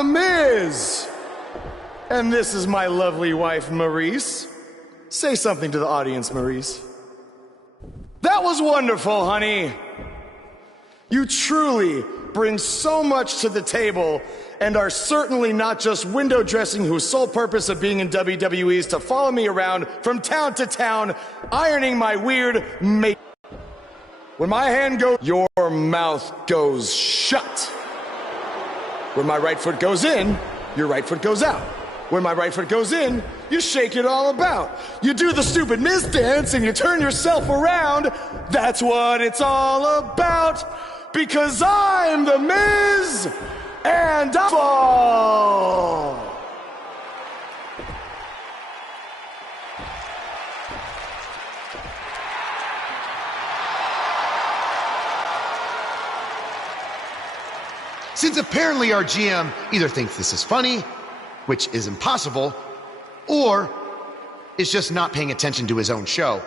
The Miz. And this is my lovely wife, Maurice. Say something to the audience, Maurice. That was wonderful, honey. You truly bring so much to the table and are certainly not just window dressing whose sole purpose of being in WWE is to follow me around from town to town, ironing my weird mate. When my hand goes, your mouth goes shut. When my right foot goes in, your right foot goes out. When my right foot goes in, you shake it all about. You do the stupid Miz dance and you turn yourself around. That's what it's all about. Because I'm the Miz and I fall. Since apparently our GM either thinks this is funny, which is impossible, or is just not paying attention to his own show,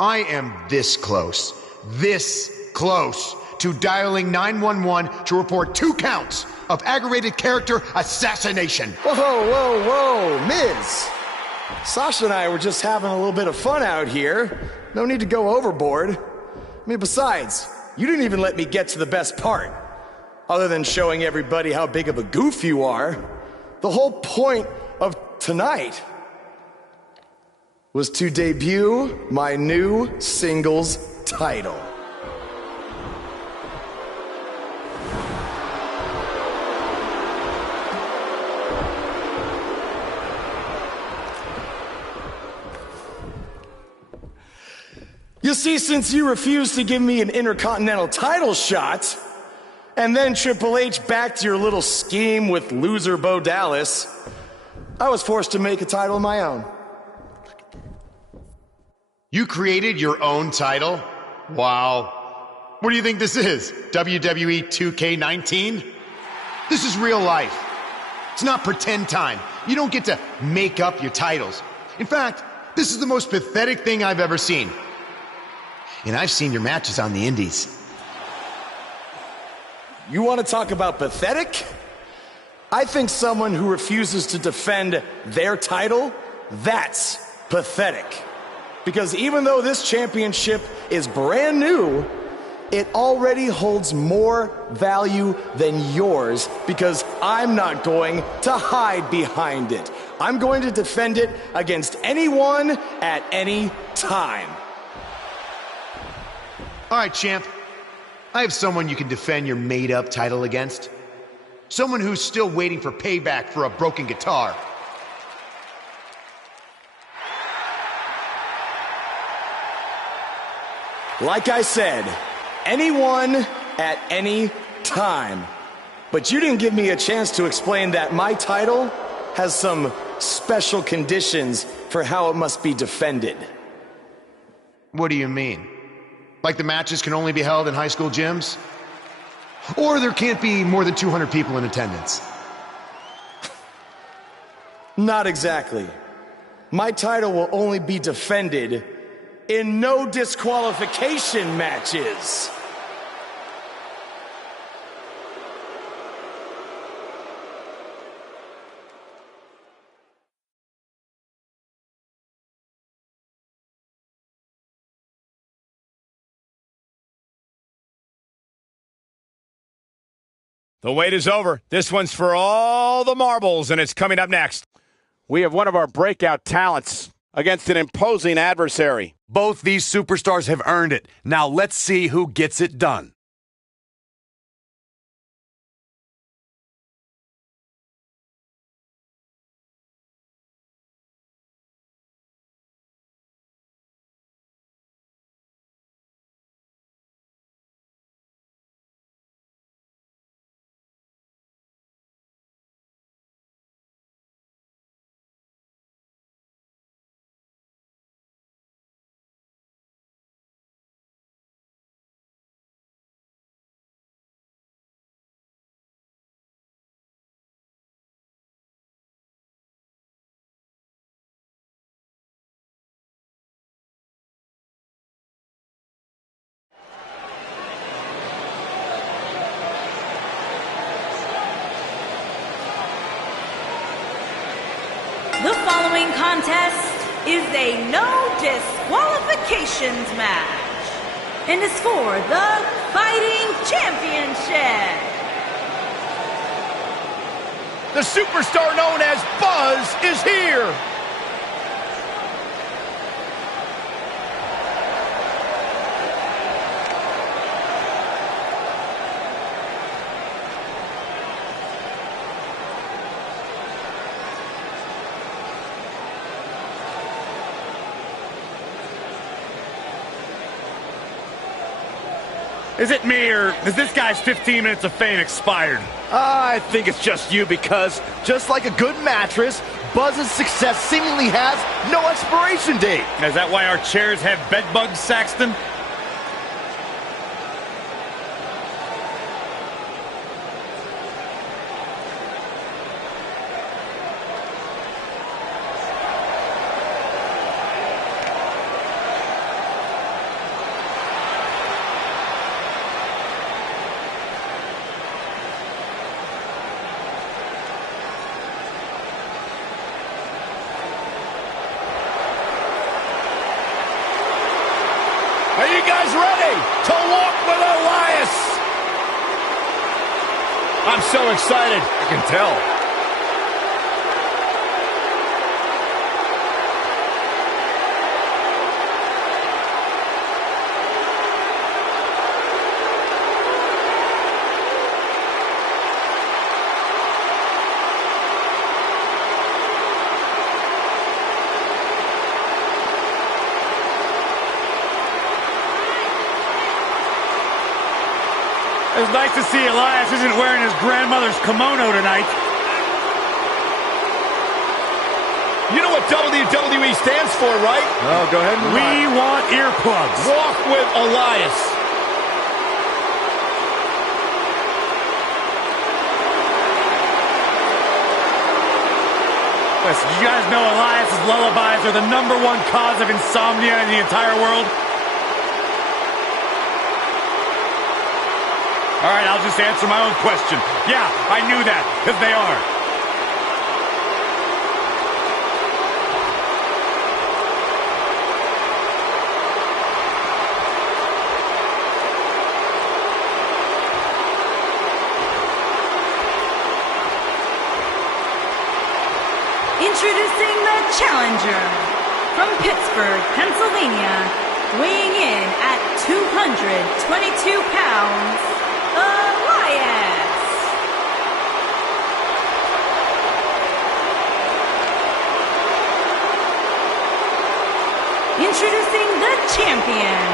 I am this close to dialing 911 to report 2 counts of aggravated character assassination. Whoa, Miz. Sasha and I were just having a little bit of fun out here. No need to go overboard. I mean, besides, you didn't even let me get to the best part. Other than showing everybody how big of a goof you are, the whole point of tonight was to debut my new singles title. You see, since you refused to give me an Intercontinental title shot, and then Triple H backed your little scheme with loser Bo Dallas, I was forced to make a title of my own. You created your own title? Wow. What do you think this is? WWE 2K19? This is real life. It's not pretend time. You don't get to make up your titles. In fact, this is the most pathetic thing I've ever seen. And I've seen your matches on the indies. You want to talk about pathetic? I think someone who refuses to defend their title, that's pathetic. Because even though this championship is brand new, it already holds more value than yours because I'm not going to hide behind it. I'm going to defend it against anyone at any time. All right, champ. I have someone you can defend your made-up title against. Someone who's still waiting for payback for a broken guitar. Like I said, anyone at any time. But you didn't give me a chance to explain that my title has some special conditions for how it must be defended. What do you mean? Like the matches can only be held in high school gyms? Or there can't be more than 200 people in attendance? Not exactly. My title will only be defended in no disqualification matches. The wait is over. This one's for all the marbles, and it's coming up next. We have one of our breakout talents against an imposing adversary. Both these superstars have earned it. Now let's see who gets it done. The following contest is a no disqualifications match and is for the Fighting Championship. The superstar known as Buzz is here. Is it me, or is this guy's 15 minutes of fame expired? I think it's just you, because just like a good mattress, Buzz's success seemingly has no expiration date. Is that why our chairs have bed bugs, Saxton? Are you guys ready to walk with Elias? I'm so excited. I can tell. It's nice to see Elias isn't wearing his grandmother's kimono tonight. You know what WWE stands for, right? Oh, go ahead and We want earplugs. Walk with Elias. Listen, you guys know Elias's lullabies are the #1 cause of insomnia in the entire world? All right, I'll just answer my own question. Yeah, I knew that, because they are. Introducing the challenger from Pittsburgh, Pennsylvania, weighing in at 222 pounds, Elias. Introducing the champion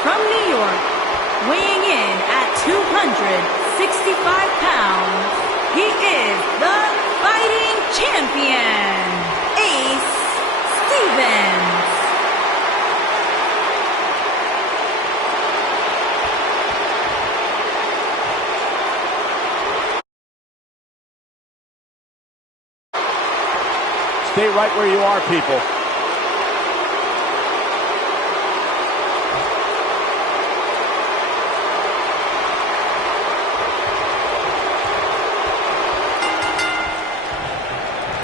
from New York, weighing in at 265 pounds, he is the Fighting Champion, Ace Stevens. Stay right where you are, people.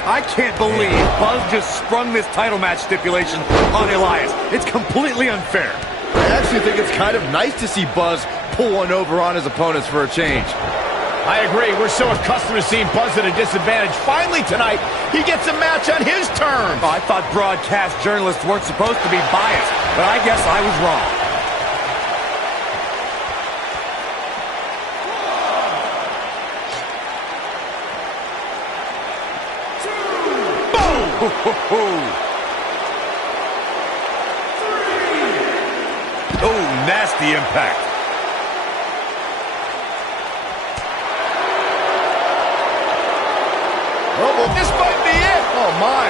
I can't believe Buzz just sprung this title match stipulation on Elias. It's completely unfair. I actually think it's kind of nice to see Buzz pull one over on his opponents for a change. I agree. We're so accustomed to seeing Buzz at a disadvantage. Finally tonight, he gets a match on his terms. Oh, I thought broadcast journalists weren't supposed to be biased, but I guess I was wrong. Oh, nasty impact. Oh, well, this might be it. Oh, my.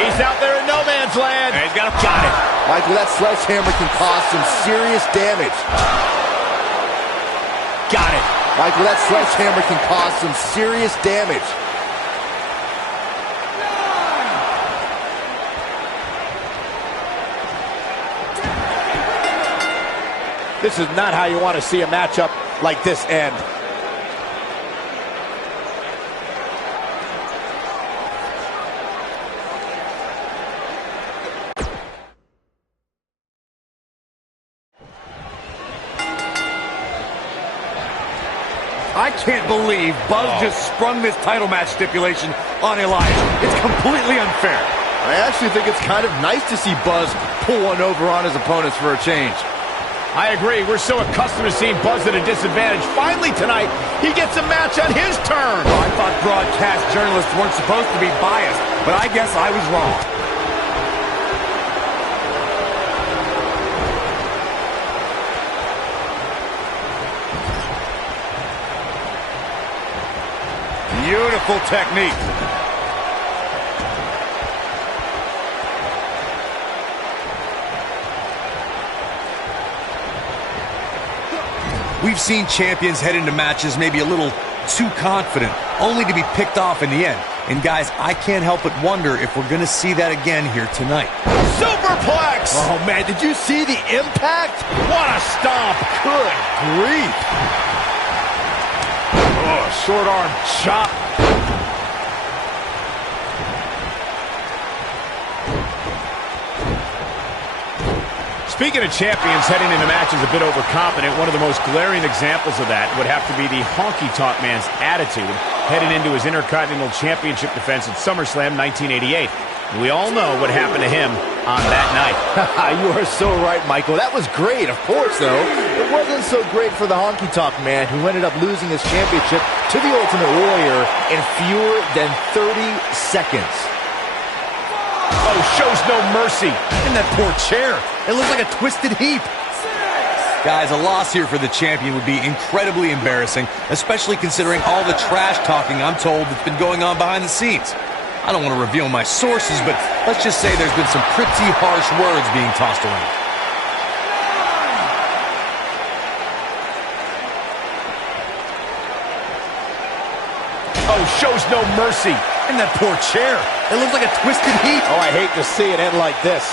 He's out there in no man's land. And he's got it. Michael, that sledgehammer can cause some serious damage. Got it. Michael, that sledgehammer can cause some serious damage. This is not how you want to see a matchup like this end. I can't believe Buzz just sprung this title match stipulation on Elias. It's completely unfair. I actually think it's kind of nice to see Buzz pull one over on his opponents for a change. I agree. We're so accustomed to seeing Buzz at a disadvantage. Finally tonight, he gets a match on his terms. I thought broadcast journalists weren't supposed to be biased, but I guess I was wrong. Beautiful technique. We've seen champions head into matches maybe a little too confident, only to be picked off in the end. And guys, I can't help but wonder if we're going to see that again here tonight. Superplex! Oh man, did you see the impact? What a stomp! Good grief. Oh, short arm chop. Speaking of champions heading into matches a bit overconfident, one of the most glaring examples of that would have to be the honky-tonk man's attitude heading into his Intercontinental Championship defense at SummerSlam 1988. We all know what happened to him on that night. You are so right, Michael. That was great, of course, though. It wasn't so great for the honky-tonk man, who ended up losing his championship to the Ultimate Warrior in fewer than 30 seconds. Oh, shows no mercy. In that poor chair. It looks like a twisted heap. Guys, a loss here for the champion would be incredibly embarrassing, especially considering all the trash talking I'm told that's been going on behind the scenes. I don't want to reveal my sources, but let's just say there's been some pretty harsh words being tossed around. Oh, shows no mercy. In that poor chair. It looks like a twisted heap. Oh, I hate to see it end like this.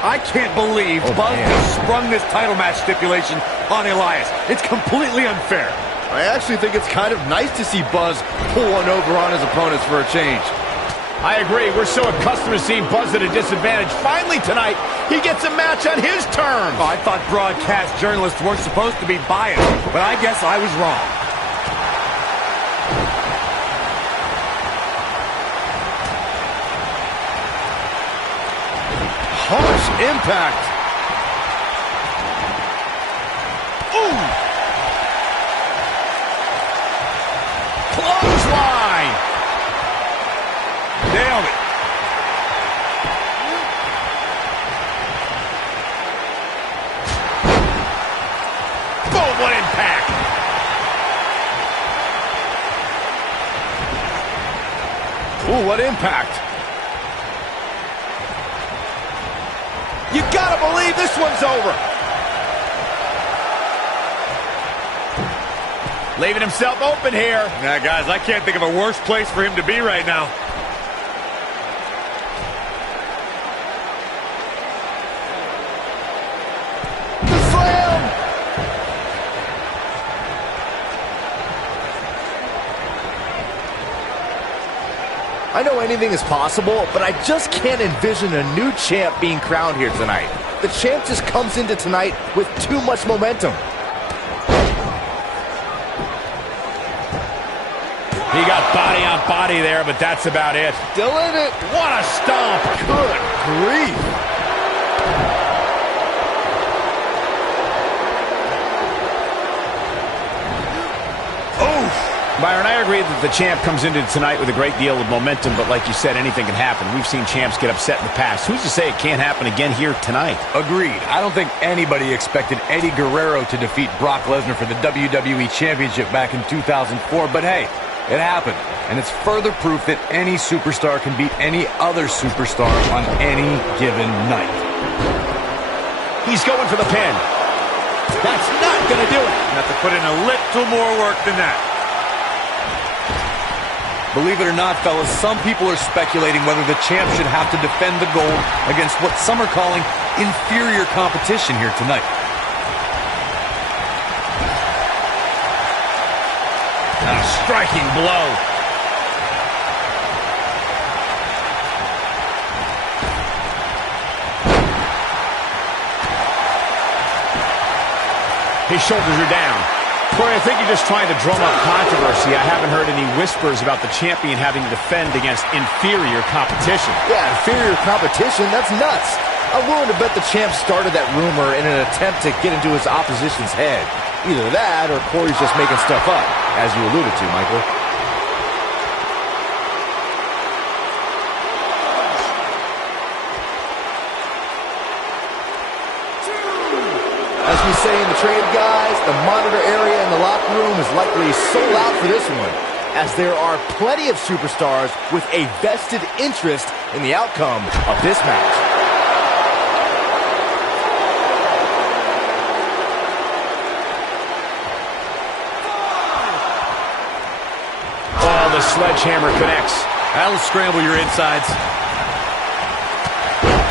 I can't believe Buzz just sprung this title match stipulation on Elias. It's completely unfair. I actually think it's kind of nice to see Buzz pull one over on his opponents for a change. I agree. We're so accustomed to seeing Buzz at a disadvantage. Finally tonight, he gets a match on his terms. I thought broadcast journalists weren't supposed to be biased, but I guess I was wrong. Harsh impact. Ooh! Clothesline! Nailed it. Boom, what impact! Ooh, what impact. You gotta believe this one's over. Leaving himself open here. Now, guys, I can't think of a worse place for him to be right now. The slam. I know anything is possible, but I just can't envision a new champ being crowned here tonight. The champ just comes into tonight with too much momentum. He got body on body there, but that's about it. Still in it. What a stomp! Good grief. Byron, I agree that the champ comes into tonight with a great deal of momentum, but like you said, anything can happen. We've seen champs get upset in the past. Who's to say it can't happen again here tonight? Agreed. I don't think anybody expected Eddie Guerrero to defeat Brock Lesnar for the WWE Championship back in 2004, but hey, it happened. And it's further proof that any superstar can beat any other superstar on any given night. He's going for the pin. That's not going to do it. You have to put in a little more work than that. Believe it or not, fellas, some people are speculating whether the champ should have to defend the gold against what some are calling inferior competition here tonight. A striking blow. His shoulders are down. Corey, I think you're just trying to drum up controversy. I haven't heard any whispers about the champion having to defend against inferior competition. Yeah, inferior competition? That's nuts. I'm willing to bet the champ started that rumor in an attempt to get into his opposition's head. Either that or Corey's just making stuff up, as you alluded to, Michael. As we say in the trade, guys, the monitor area in the locker room is likely sold out for this one, as there are plenty of superstars with a vested interest in the outcome of this match. Oh, the sledgehammer connects. That'll scramble your insides.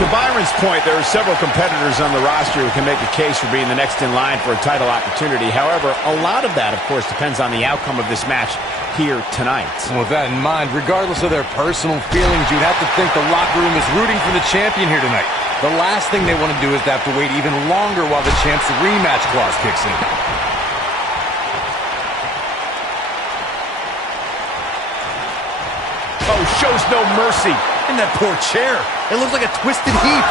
To Byron's point, there are several competitors on the roster who can make a case for being the next in line for a title opportunity. However, a lot of that, of course, depends on the outcome of this match here tonight. With that in mind, regardless of their personal feelings, you'd have to think the locker room is rooting for the champion here tonight. The last thing they want to do is to have to wait even longer while the champ's rematch clause kicks in. Oh, shows no mercy. And that poor chair. It looks like a twisted heap.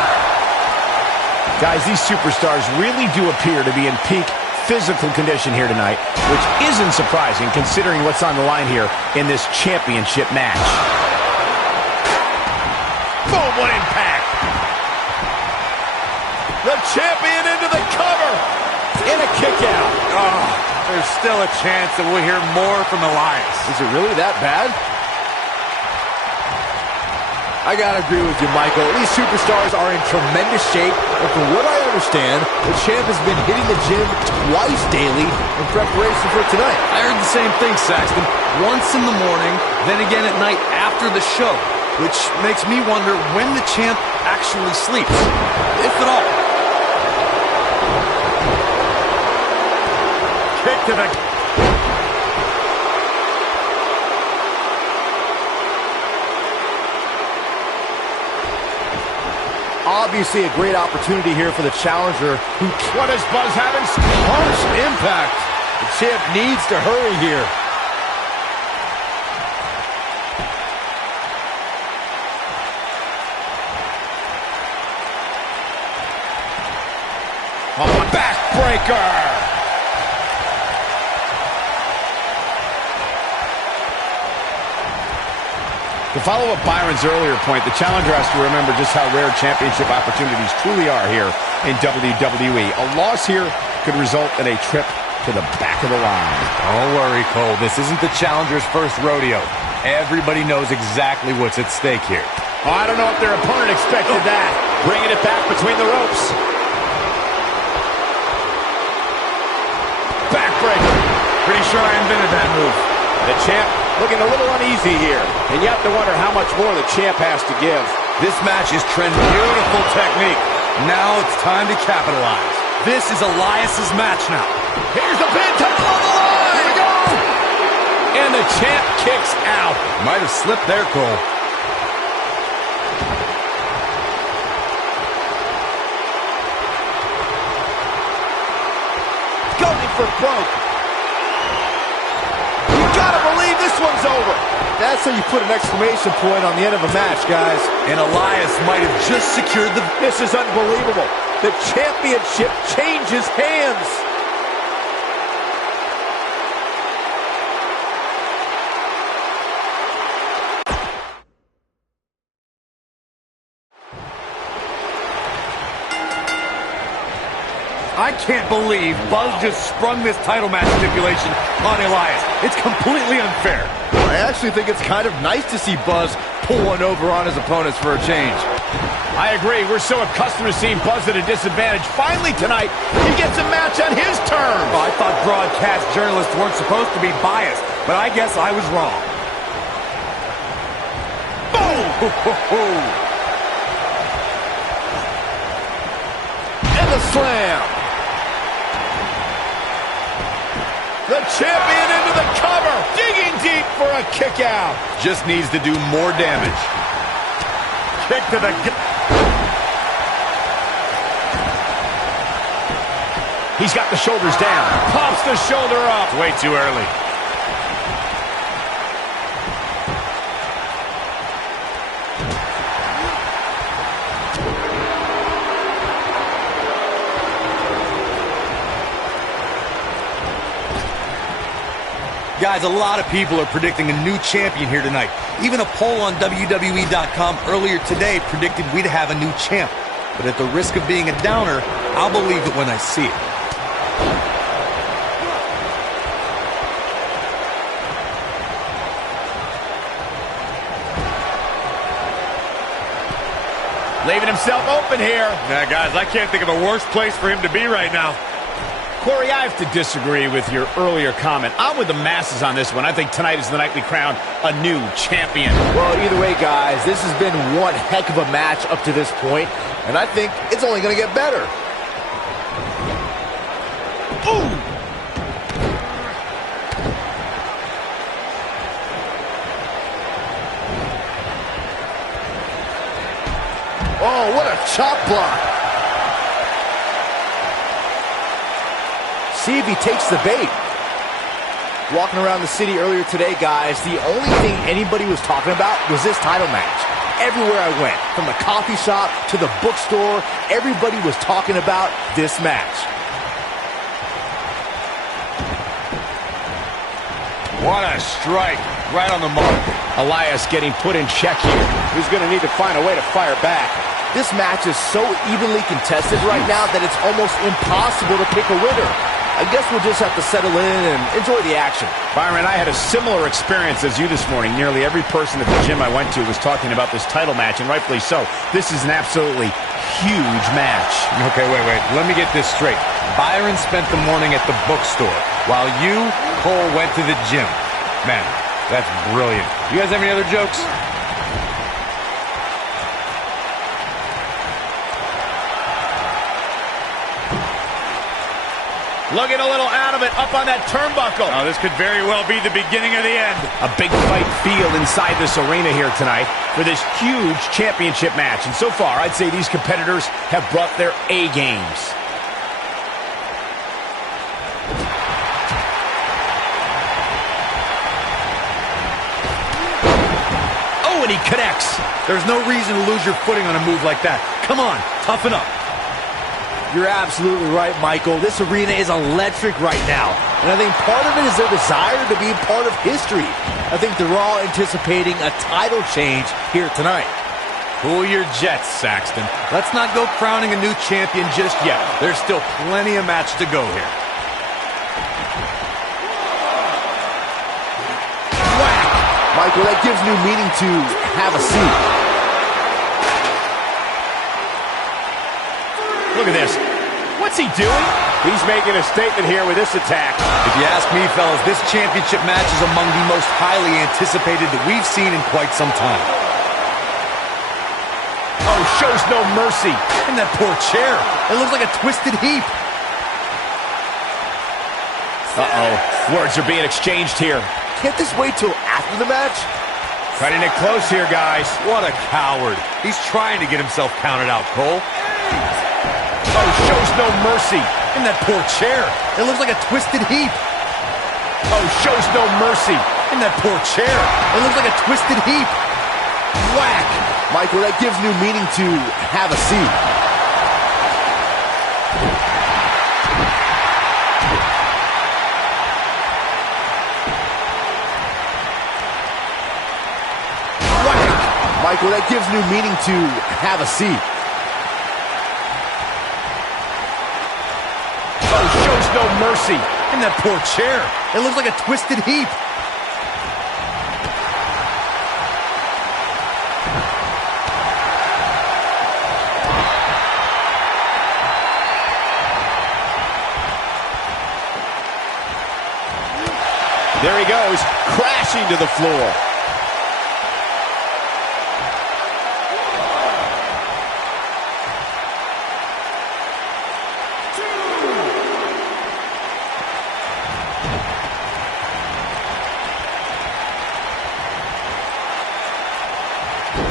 Guys, these superstars really do appear to be in peak physical condition here tonight, which isn't surprising considering what's on the line here in this championship match. Boom, what impact! The champion into the cover! In a kick out. Oh, there's still a chance that we'll hear more from Elias. Is it really that bad? I gotta agree with you, Michael. These superstars are in tremendous shape, and from what I understand, the champ has been hitting the gym twice daily in preparation for tonight. I heard the same thing, Saxton. Once in the morning, then again at night after the show, which makes me wonder when the champ actually sleeps, if at all. Kick to the... Obviously a great opportunity here for the challenger. What does Buzz having? Harsh impact. The champ needs to hurry here. Oh, backbreaker! To follow up Byron's earlier point, the challenger has to remember just how rare championship opportunities truly are here in WWE. A loss here could result in a trip to the back of the line. Don't worry, Cole. This isn't the challenger's first rodeo. Everybody knows exactly what's at stake here. Oh, I don't know if their opponent expected that. Bringing it back between the ropes. Backbreaker. Pretty sure I invented that move. The champ looking a little uneasy here. And you have to wonder how much more the champ has to give. This match is trending. Beautiful technique. Now it's time to capitalize. This is Elias's match now. Here's the pin, title on the line. Here we go. And the champ kicks out. Might have slipped there, Cole. Going for broke. You gotta believe this one's over. That's how you put an exclamation point on the end of a match, guys. And Elias might have just secured the... This is unbelievable. The championship changes hands. I can't believe Buzz just sprung this title match stipulation on Elias. It's completely unfair. I actually think it's kind of nice to see Buzz pull one over on his opponents for a change. I agree. We're so accustomed to seeing Buzz at a disadvantage. Finally tonight, he gets a match on his terms. Oh, I thought broadcast journalists weren't supposed to be biased, but I guess I was wrong. Boom! And the slam. The champion into the cover, digging deep for a kick out. Just needs to do more damage. Kick to the... He's got the shoulders down. Pops the shoulder up. Way too early. Guys, a lot of people are predicting a new champion here tonight. Even a poll on WWE.com earlier today predicted we'd have a new champ. But at the risk of being a downer, I'll believe it when I see it. Leaving himself open here. Yeah, guys, I can't think of a worse place for him to be right now. Corey, I have to disagree with your earlier comment. I'm with the masses on this one. I think tonight is the night we crown a new champion. Well, either way, guys, this has been one heck of a match up to this point, and I think it's only going to get better. Ooh! Oh, what a chop block. See if he takes the bait. Walking around the city earlier today, guys, the only thing anybody was talking about was this title match. Everywhere I went, from the coffee shop to the bookstore, everybody was talking about this match. What a strike. Right on the mark. Elias getting put in check here. He's going to need to find a way to fire back. This match is so evenly contested right now that it's almost impossible to pick a winner. I guess we'll just have to settle in and enjoy the action. Byron, I had a similar experience as you this morning. Nearly every person at the gym I went to was talking about this title match, and rightfully so. This is an absolutely huge match. Okay, wait. Let me get this straight. Byron spent the morning at the bookstore, while you, Cole, went to the gym. Man, that's brilliant. You guys have any other jokes? Looking a little out of it, up on that turnbuckle. Oh, this could very well be the beginning of the end. A big fight feel inside this arena here tonight for this huge championship match. And so far, I'd say these competitors have brought their A games. Oh, and he connects. There's no reason to lose your footing on a move like that. Come on, toughen up. You're absolutely right, Michael. This arena is electric right now. And I think part of it is their desire to be part of history. I think they're all anticipating a title change here tonight. Cool your jets, Saxton. Let's not go crowning a new champion just yet. There's still plenty of match to go here. Whack! Michael, that gives new meaning to have a seat. Look at this. What's he doing? He's making a statement here with this attack. If you ask me, fellas, this championship match is among the most highly anticipated that we've seen in quite some time. Oh, shows no mercy. And that poor chair. It looks like a twisted heap. Uh-oh. Words are being exchanged here. Can't this wait till after the match? Cutting it close here, guys. What a coward. He's trying to get himself counted out, Cole. Oh, shows no mercy. And that poor chair. It looks like a twisted heap. Oh, shows no mercy. And that poor chair. It looks like a twisted heap. Whack! Michael, that gives new meaning to have a seat. Whack! Michael, that gives new meaning to have a seat. Oh, shows no mercy. And that poor chair. It looks like a twisted heap. There he goes, crashing to the floor.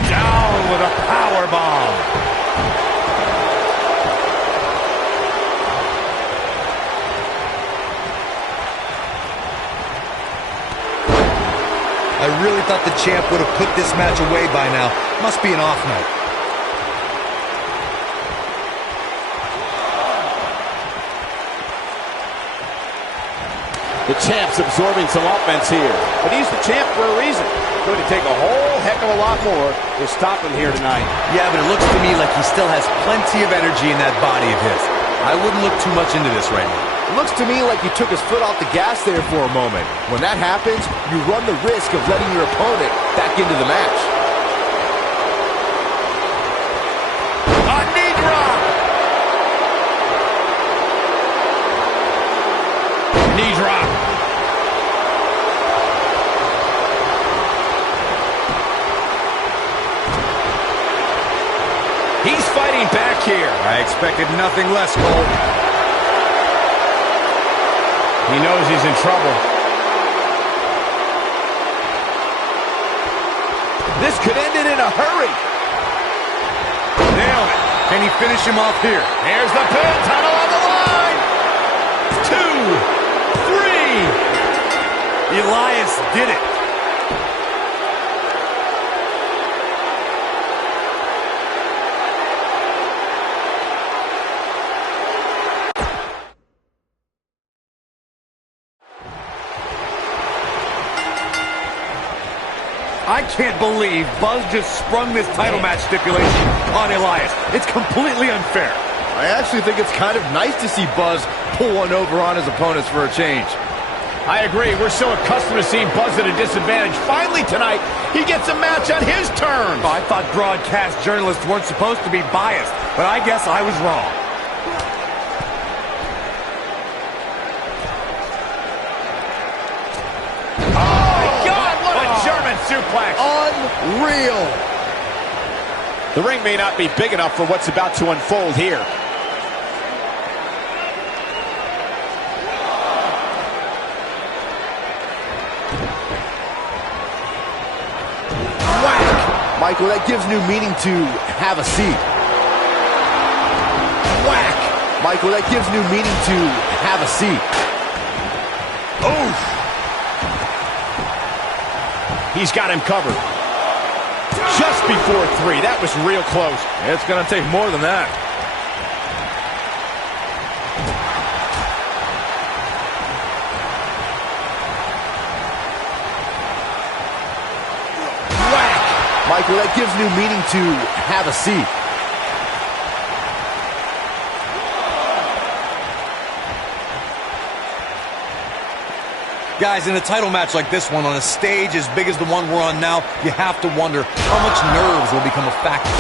Down with a power bomb. I really thought the champ would have put this match away by now. Must be an off night. The champ's absorbing some offense here, but he's the champ for a reason. It's going to take a whole heck of a lot more to stop him here tonight. Yeah, but it looks to me like he still has plenty of energy in that body of his. I wouldn't look too much into this right now. It looks to me like he took his foot off the gas there for a moment. When that happens, you run the risk of letting your opponent back into the match. A knee drop! Knee drop. He's fighting back here. I expected nothing less, Cole. He knows he's in trouble. This could end it in a hurry. Nailed it. Can he finish him off here? Here's the pin, title on the line. 2, 3. Elias did it. I can't believe Buzz just sprung this title match stipulation on Elias. It's completely unfair. I actually think it's kind of nice to see Buzz pull one over on his opponents for a change. I agree. We're so accustomed to seeing Buzz at a disadvantage. Finally tonight, he gets a match on his terms. Oh, I thought broadcast journalists weren't supposed to be biased, but I guess I was wrong. Suplex. Unreal. The ring may not be big enough for what's about to unfold here. Whack. Michael, that gives new meaning to have a seat. Whack. Michael, that gives new meaning to have a seat. Oof. He's got him covered. Just before 3. That was real close. It's going to take more than that. Whack! Michael, that gives new meaning to have a seat. Guys, in a title match like this one, on a stage as big as the one we're on now, you have to wonder how much nerves will become a factor.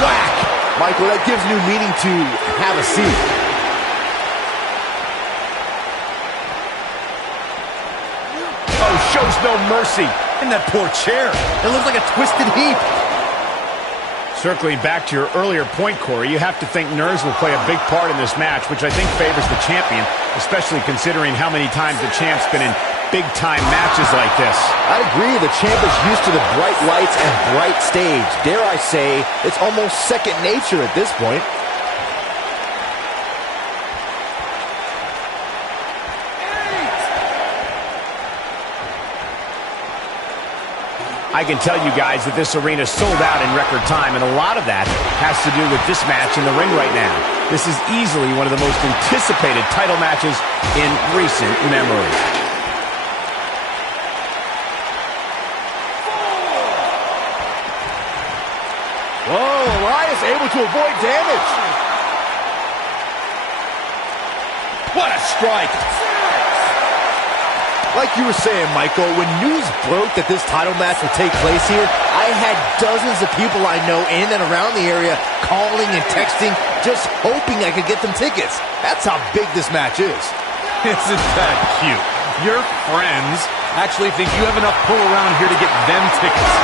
Whack! Michael, that gives new meaning to have a seat. Oh, shows no mercy. In that poor chair. It looks like a twisted heap. Circling back to your earlier point, Corey, you have to think nerves will play a big part in this match, which I think favors the champion, especially considering how many times the champ's been in big-time matches like this. I'd agree. The champ is used to the bright lights and bright stage. Dare I say, it's almost second nature at this point. I can tell you guys that this arena sold out in record time, and a lot of that has to do with this match in the ring right now. This is easily one of the most anticipated title matches in recent memory. Whoa, Elias able to avoid damage. What a strike! Like you were saying, Michael, when news broke that this title match would take place here, I had dozens of people I know in and around the area calling and texting, just hoping I could get them tickets. That's how big this match is. Isn't that cute? Your friends actually think you have enough pull around here to get them tickets.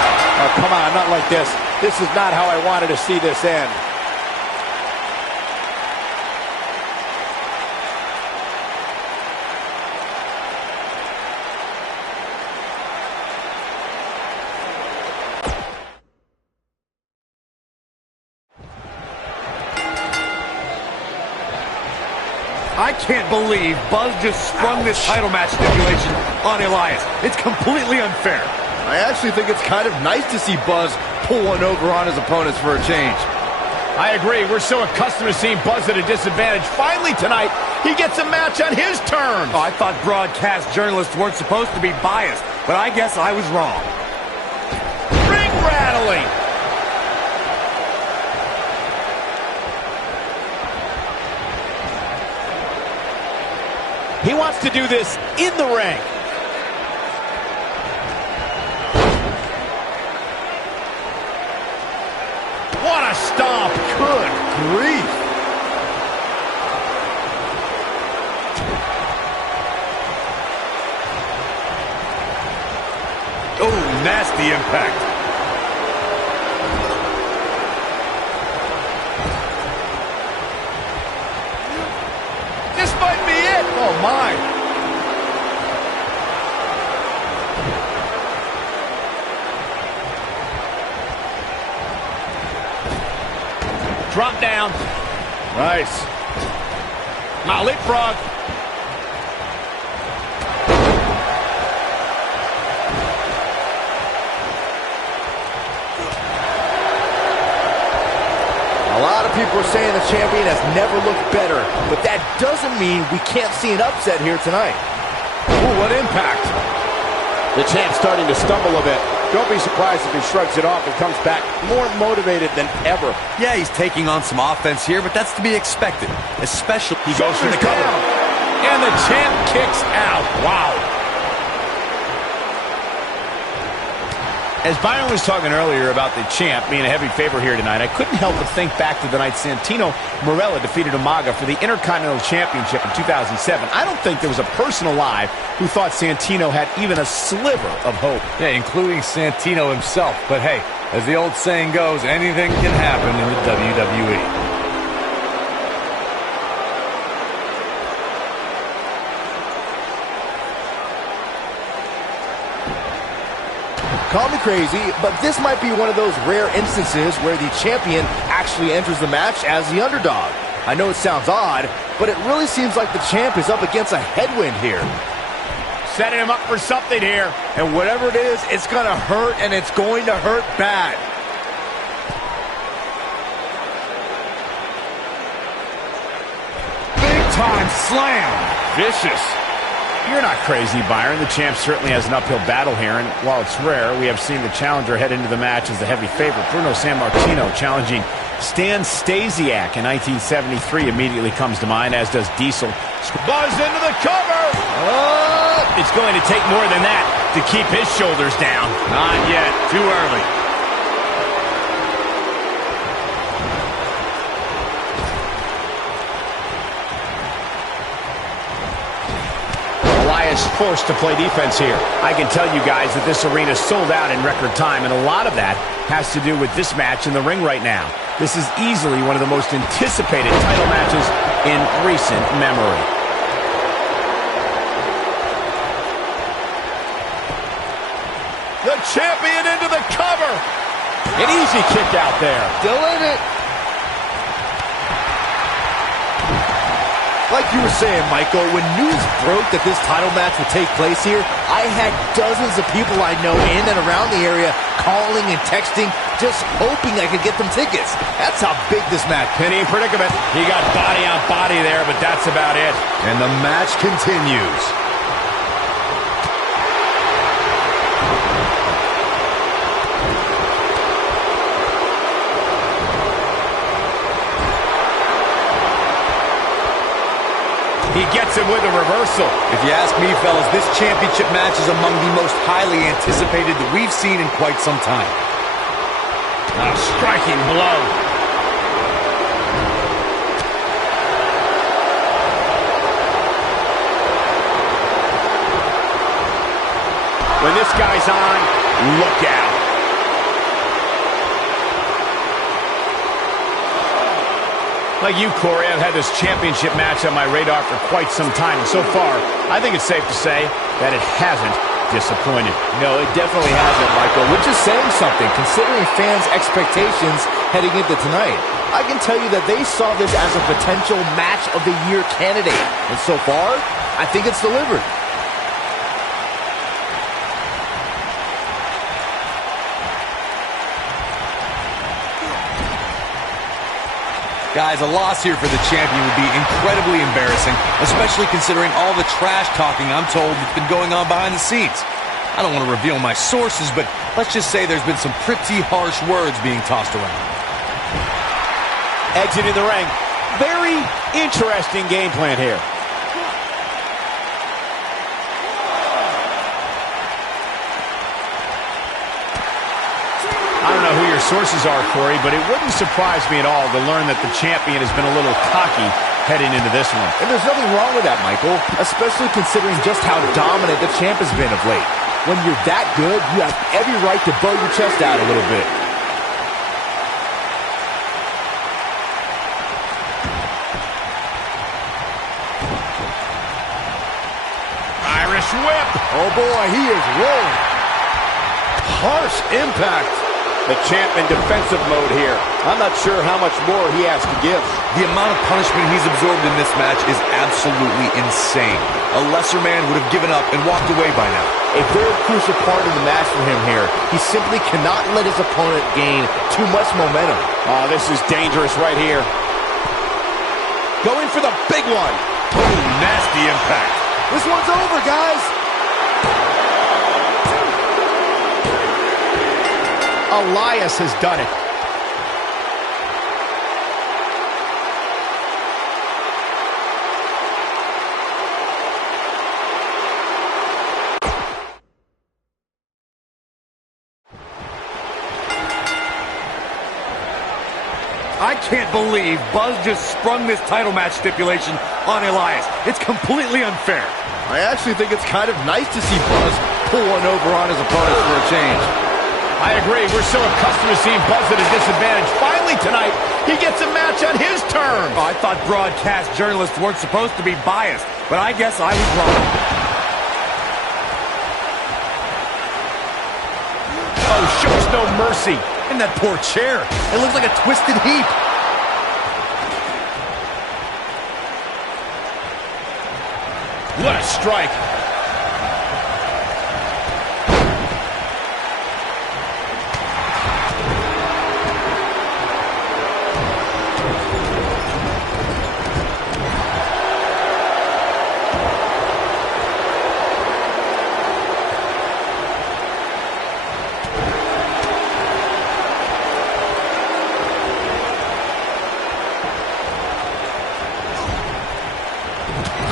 Oh, come on, not like this. This is not how I wanted to see this end. I can't believe Buzz just sprung this title match stipulation on Elias. It's completely unfair. I actually think it's kind of nice to see Buzz pull one over on his opponents for a change. I agree. We're so accustomed to seeing Buzz at a disadvantage. Finally tonight, he gets a match on his terms. Oh, I thought broadcast journalists weren't supposed to be biased, but I guess I was wrong. Ring rattling. He wants to do this in the ring. What a stomp. Good grief. Oh, nasty impact. This might be it. Oh, my. Drop down. Nice. Now leapfrog. A lot of people are saying the champion has never looked better, but that doesn't mean we can't see an upset here tonight. Ooh, what impact. The champ's starting to stumble a bit. Don't be surprised if he shrugs it off and comes back more motivated than ever. Yeah, he's taking on some offense here, but that's to be expected, especially he goes for the cover. And the champ kicks out. Wow. As Byron was talking earlier about the champ being a heavy favorite here tonight, I couldn't help but think back to the night Santino Marella defeated Umaga for the Intercontinental Championship in 2007. I don't think there was a person alive who thought Santino had even a sliver of hope. Yeah, including Santino himself. But hey, as the old saying goes, anything can happen in the WWE. Call me crazy, but this might be one of those rare instances where the champion actually enters the match as the underdog. I know it sounds odd, but it really seems like the champ is up against a headwind here. Setting him up for something here. And whatever it is, it's going to hurt, and it's going to hurt bad. Big time slam. Vicious. You're not crazy, Byron. The champ certainly has an uphill battle here, and while it's rare, we have seen the challenger head into the match as the heavy favorite. Bruno Sammartino challenging Stan Stasiak in 1973 immediately comes to mind, as does Diesel. Buzz into the cover! Oh, it's going to take more than that to keep his shoulders down. Not yet. Too early. Elias forced to play defense here. I can tell you guys that this arena sold out in record time, and a lot of that has to do with this match in the ring right now. This is easily one of the most anticipated title matches in recent memory. The champion into the cover. An easy kick out there. Still in it. Like you were saying, Michael, when news broke that this title match would take place here, I had dozens of people I know in and around the area calling and texting, just hoping I could get them tickets. That's how big this match is. Penny predicament. He got body on body there, but that's about it. And the match continues. He gets him with a reversal. If you ask me, fellas, this championship match is among the most highly anticipated that we've seen in quite some time. A striking blow. When this guy's on, look out. Like you, Corey, I've had this championship match on my radar for quite some time. And so far, I think it's safe to say that it hasn't disappointed. No, it definitely hasn't, Michael, which is saying something, considering fans' expectations heading into tonight. I can tell you that they saw this as a potential match of the year candidate. And so far, I think it's delivered. Guys, a loss here for the champion would be incredibly embarrassing, especially considering all the trash talking I'm told that's been going on behind the scenes. I don't want to reveal my sources, but let's just say there's been some pretty harsh words being tossed around. Exiting the ring. Very interesting game plan here. I don't know who your sources are, Corey, but it wouldn't surprise me at all to learn that the champion has been a little cocky heading into this one. And there's nothing wrong with that, Michael, especially considering just how dominant the champ has been of late. When you're that good, you have every right to bow your chest out a little bit. Irish whip. Oh boy, he is rolling. Harsh impact. The champ in defensive mode here. I'm not sure how much more he has to give. The amount of punishment he's absorbed in this match is absolutely insane. A lesser man would have given up and walked away by now. A very crucial part of the match for him here. He simply cannot let his opponent gain too much momentum. Oh, this is dangerous right here. Going for the big one. Oh, nasty impact. This one's over, guys. Elias has done it. I can't believe Buzz just sprung this title match stipulation on Elias. It's completely unfair. I actually think it's kind of nice to see Buzz pull one over on his opponent for a change. I agree. We're so accustomed to seeing Buzz at a disadvantage. Finally tonight, he gets a match on his terms. Oh, I thought broadcast journalists weren't supposed to be biased, but I guess I was wrong. Oh, shows no mercy. And that poor chair. It looks like a twisted heap. What a strike.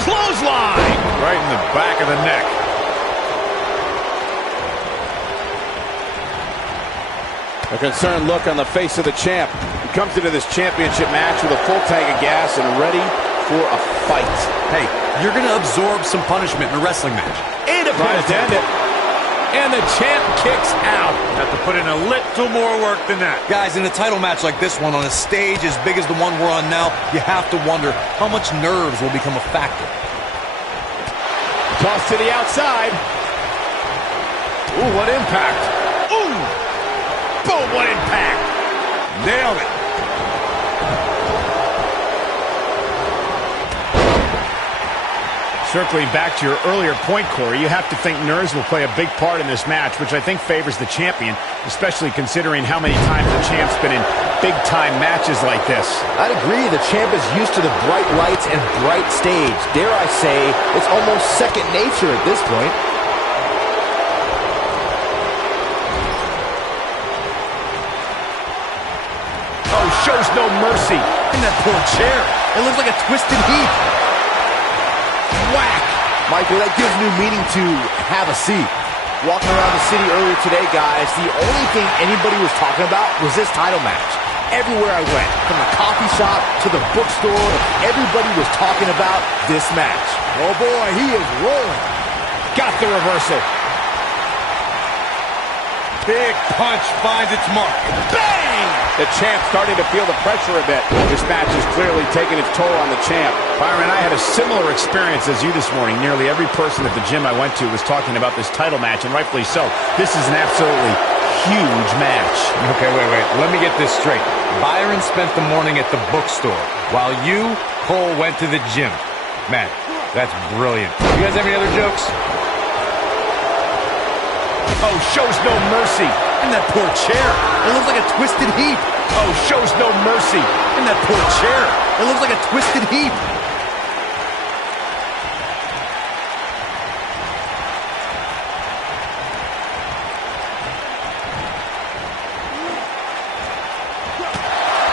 Clothesline! Right in the back of the neck. A concerned look on the face of the champ. He comes into this championship match with a full tank of gas and ready for a fight. Hey, you're going to absorb some punishment in a wrestling match. And a Tries to end it. And the champ kicks out. Have to put in a little more work than that. Guys, in a title match like this one, on a stage as big as the one we're on now, you have to wonder how much nerves will become a factor. Toss to the outside. Ooh, what impact. Ooh! Boom, what impact. Nailed it. Circling back to your earlier point, Corey, you have to think nerves will play a big part in this match, which I think favors the champion, especially considering how many times the champ's been in big-time matches like this. I'd agree. The champ is used to the bright lights and bright stage. Dare I say, it's almost second nature at this point. Oh, shows no mercy. And that poor chair. It looks like a twisted heap. Whack! Michael, that gives new meaning to have a seat. Walking around the city earlier today, guys, the only thing anybody was talking about was this title match. Everywhere I went, from the coffee shop to the bookstore, everybody was talking about this match. Oh boy, he is rolling. Got the reversal. Big punch finds its mark. Bang! The champ starting to feel the pressure a bit. This match is clearly taking its toll on the champ. Byron, I had a similar experience as you this morning. Nearly every person at the gym I went to was talking about this title match, and rightfully so. This is an absolutely huge match. Okay, wait. Let me get this straight. Byron spent the morning at the bookstore, while you, Cole, went to the gym. Man, that's brilliant. You guys have any other jokes? Oh, shows no mercy. And that poor chair. It looks like a twisted heap. Oh, shows no mercy. And that poor chair. It looks like a twisted heap.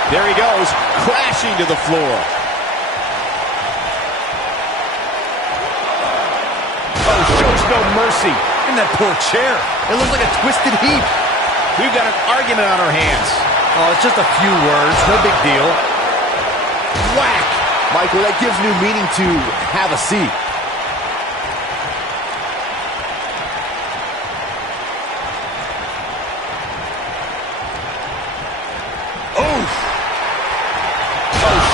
There he goes, crashing to the floor. Oh, shows no mercy. And that poor chair. It looks like a twisted heap. We've got an argument on our hands. Oh, it's just a few words. No big deal. Whack! Michael, that gives new meaning to have a seat. Oh,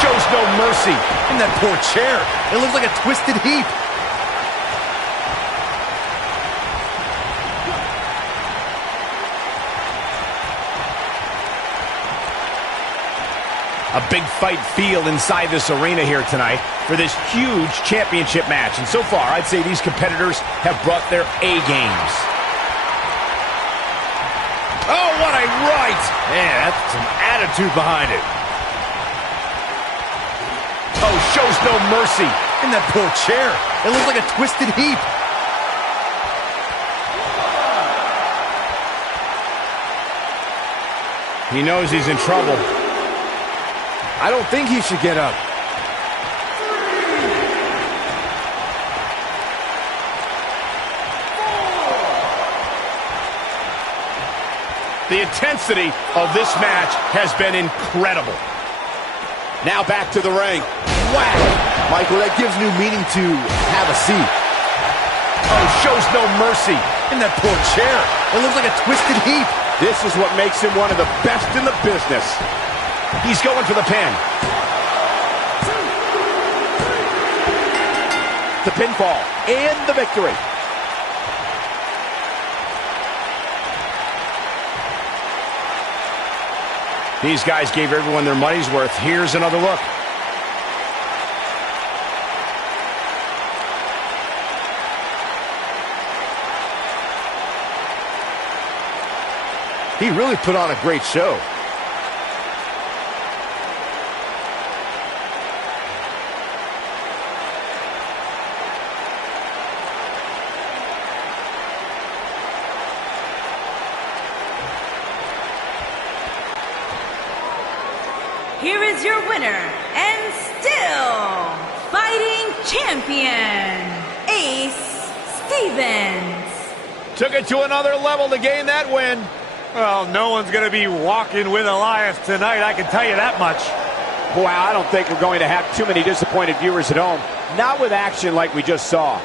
shows no mercy. And that poor chair. It looks like a twisted heap. A big fight feel inside this arena here tonight for this huge championship match. And so far, I'd say these competitors have brought their A games. Oh, what a right! Man, that's some attitude behind it. Oh, shows no mercy. And that poor chair. It looks like a twisted heap. He knows he's in trouble. I don't think he should get up. The intensity of this match has been incredible. Now back to the ring. Whack! Michael, that gives new meaning to have a seat. Oh, shows no mercy. And that poor chair. It looks like a twisted heap. This is what makes him one of the best in the business. He's going for the pin. The pinfall and the victory. These guys gave everyone their money's worth. Here's another look. He really put on a great show. Here is your winner, and still fighting champion, Ace Stevens. Took it to another level to gain that win. Well, no one's going to be walking with Elias tonight, I can tell you that much. Wow, I don't think we're going to have too many disappointed viewers at home. Not with action like we just saw.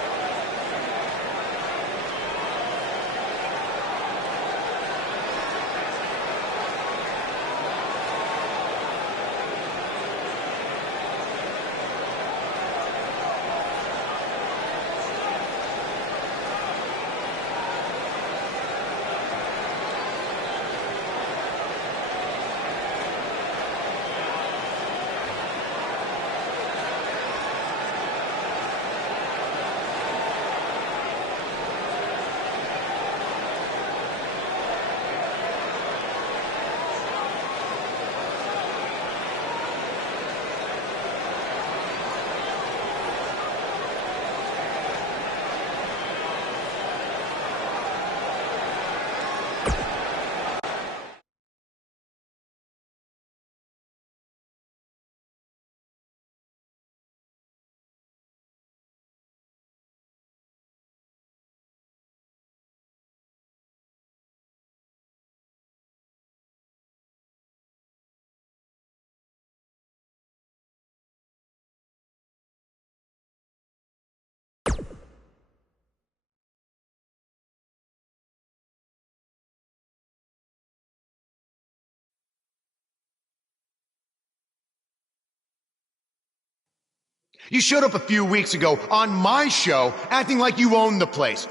You showed up a few weeks ago on my show acting like you own the place.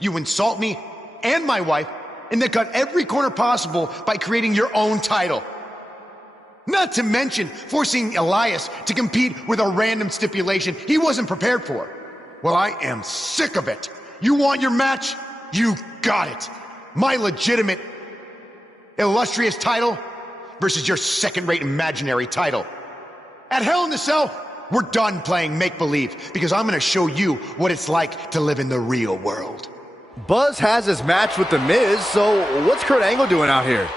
You insult me and my wife and then cut every corner possible by creating your own title. Not to mention forcing Elias to compete with a random stipulation he wasn't prepared for. Well, I am sick of it. You want your match? You got it. My legitimate, illustrious title versus your second-rate imaginary title. At Hell in the Cell, we're done playing make-believe because I'm going to show you what it's like to live in the real world. Buzz has his match with The Miz, so what's Kurt Angle doing out here?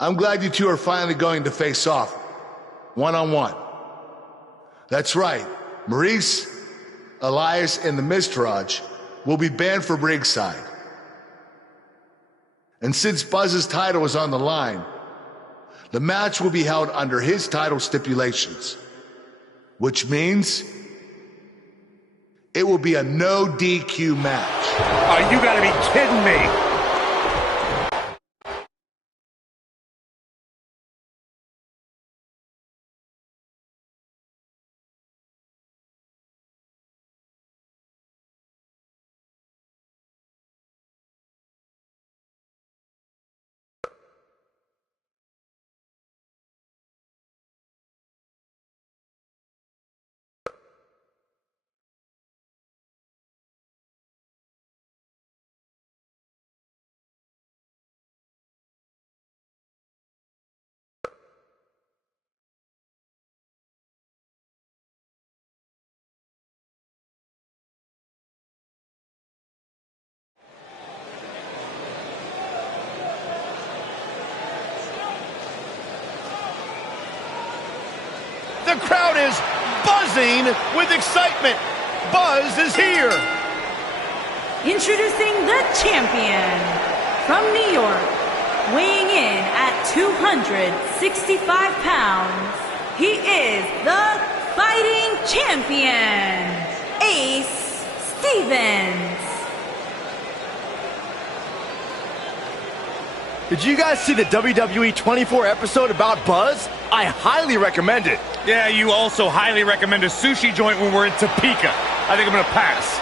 I'm glad you two are finally going to face off, one-on-one. That's right, Maurice, Elias, and the Miztourage will be banned from ringside. And since Buzz's title is on the line, the match will be held under his title stipulations, which means it will be a no DQ match. Oh, you gotta be kidding me. The crowd is buzzing with excitement. Buzz is here. Introducing the champion from New York, weighing in at 265 pounds. He is the fighting champion, Ace Stevens. Did you guys see the WWE 24 episode about Buzz? I highly recommend it. Yeah, you also highly recommend a sushi joint when we're in Topeka. I think I'm gonna pass.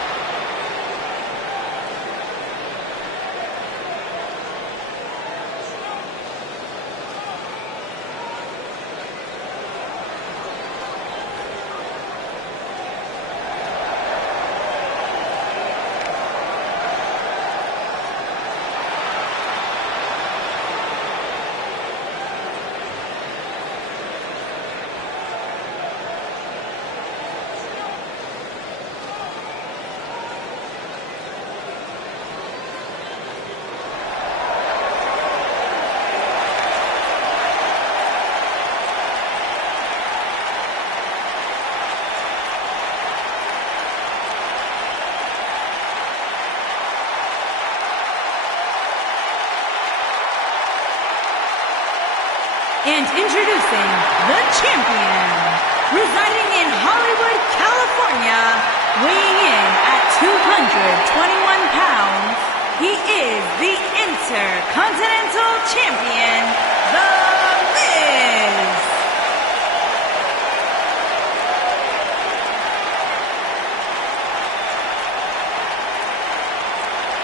And introducing the champion, residing in Hollywood, California, weighing in at 221 pounds, he is the Intercontinental Champion, The Miz.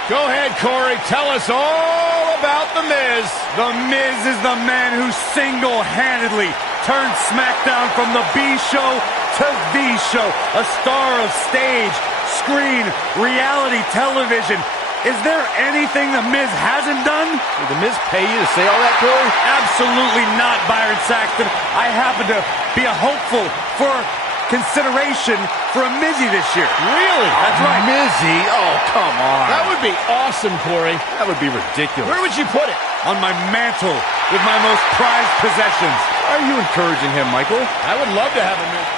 Go ahead, Corey. Tell us all about The Miz. The Miz is the man who single-handedly turned SmackDown from the B show to the show. A star of stage, screen, reality television. Is there anything The Miz hasn't done? Did The Miz pay you to say all that, Corey? Absolutely not, Byron Saxton. I happen to be a hopeful for consideration for a Mizzy this year. Really? That's right. Mizzy? Oh, come on. That would be awesome, Corey. That would be ridiculous. Where would you put it? On my mantle with my most prized possessions. Are you encouraging him, Michael? I would love to have him in.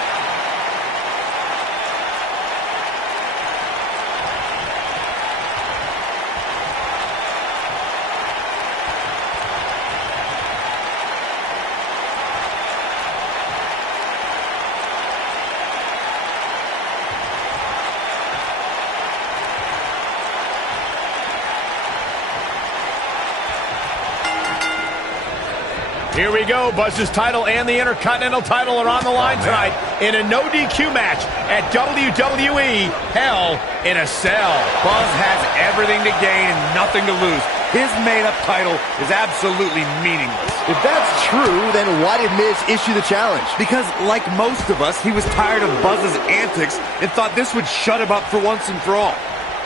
Here we go. Buzz's title and the Intercontinental title are on the line tonight in a no DQ match at WWE Hell in a Cell. Buzz has everything to gain and nothing to lose. His made-up title is absolutely meaningless. If that's true, then why did Miz issue the challenge? Because, like most of us, he was tired of Buzz's antics and thought this would shut him up for once and for all.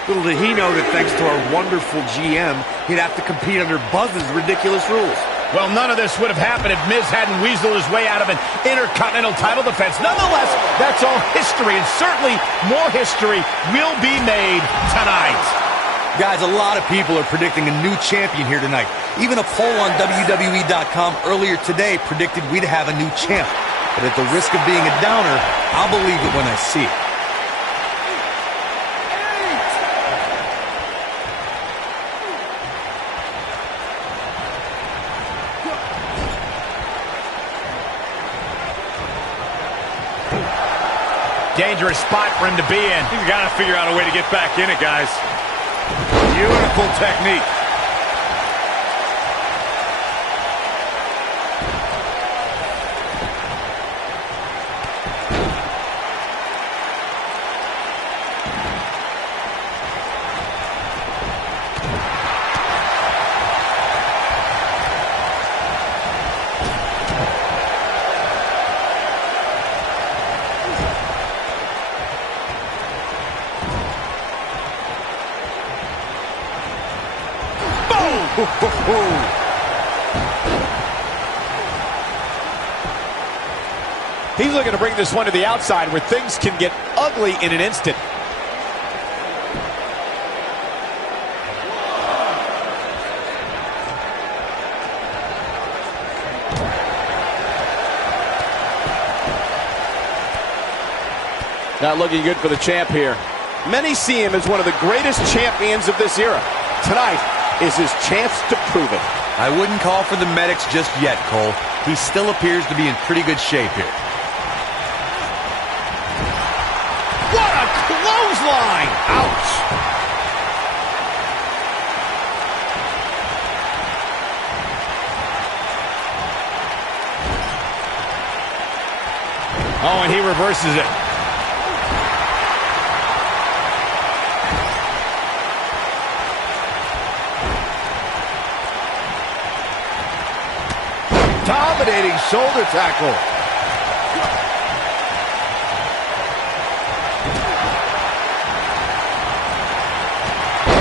Little did he know that thanks to our wonderful GM, he'd have to compete under Buzz's ridiculous rules. Well, none of this would have happened if Miz hadn't weaseled his way out of an Intercontinental title defense. Nonetheless, that's all history, and certainly more history will be made tonight. Guys, a lot of people are predicting a new champion here tonight. Even a poll on WWE.com earlier today predicted we'd have a new champ. But at the risk of being a downer, I'll believe it when I see it. Dangerous spot for him to be in. He's got to figure out a way to get back in it, guys. Beautiful technique. He's looking to bring this one to the outside where things can get ugly in an instant. Not looking good for the champ here. Many see him as one of the greatest champions of this era. Tonight is his chance to prove it. I wouldn't call for the medics just yet, Cole. He still appears to be in pretty good shape here. What a clothesline! Ouch! Oh, and he reverses it. Dominating shoulder tackle.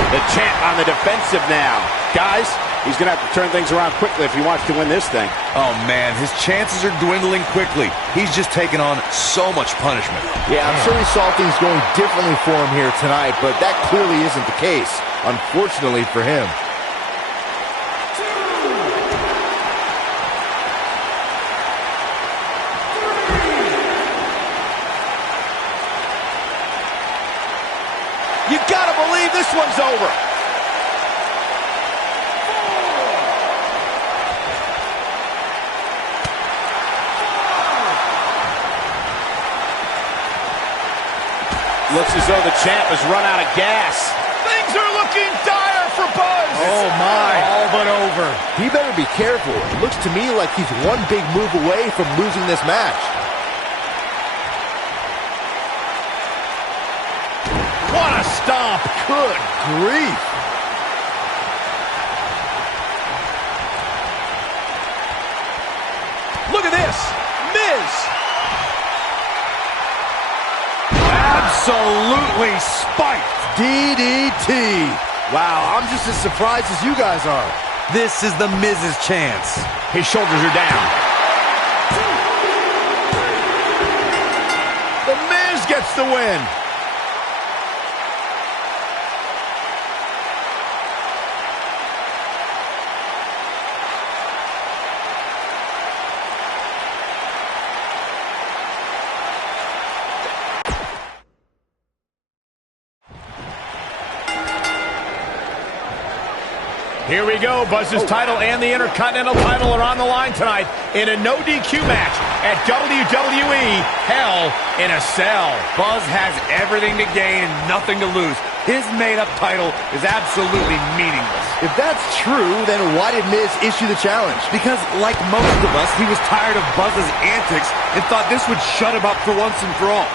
The champ on the defensive now. Guys, he's going to have to turn things around quickly if he wants to win this thing. Oh, man, his chances are dwindling quickly. He's just taken on so much punishment. Yeah, I'm sure he saw things going differently for him here tonight, but that clearly isn't the case, unfortunately for him. You gotta believe this one's over. Looks as though the champ has run out of gas. Things are looking dire for Buzz. Oh, my. All but over. He better be careful. It looks to me like he's one big move away from losing this match. What a stomp. Good grief. Look at this. Miz. Absolutely spiked. DDT. Wow, I'm just as surprised as you guys are. This is the Miz's chance. His shoulders are down. The Miz gets the win. Here we go. Buzz's title and the Intercontinental title are on the line tonight in a no DQ match at WWE Hell in a Cell. Buzz has everything to gain and nothing to lose. His made-up title is absolutely meaningless. If that's true, then why did Miz issue the challenge? Because, like most of us, he was tired of Buzz's antics and thought this would shut him up for once and for all.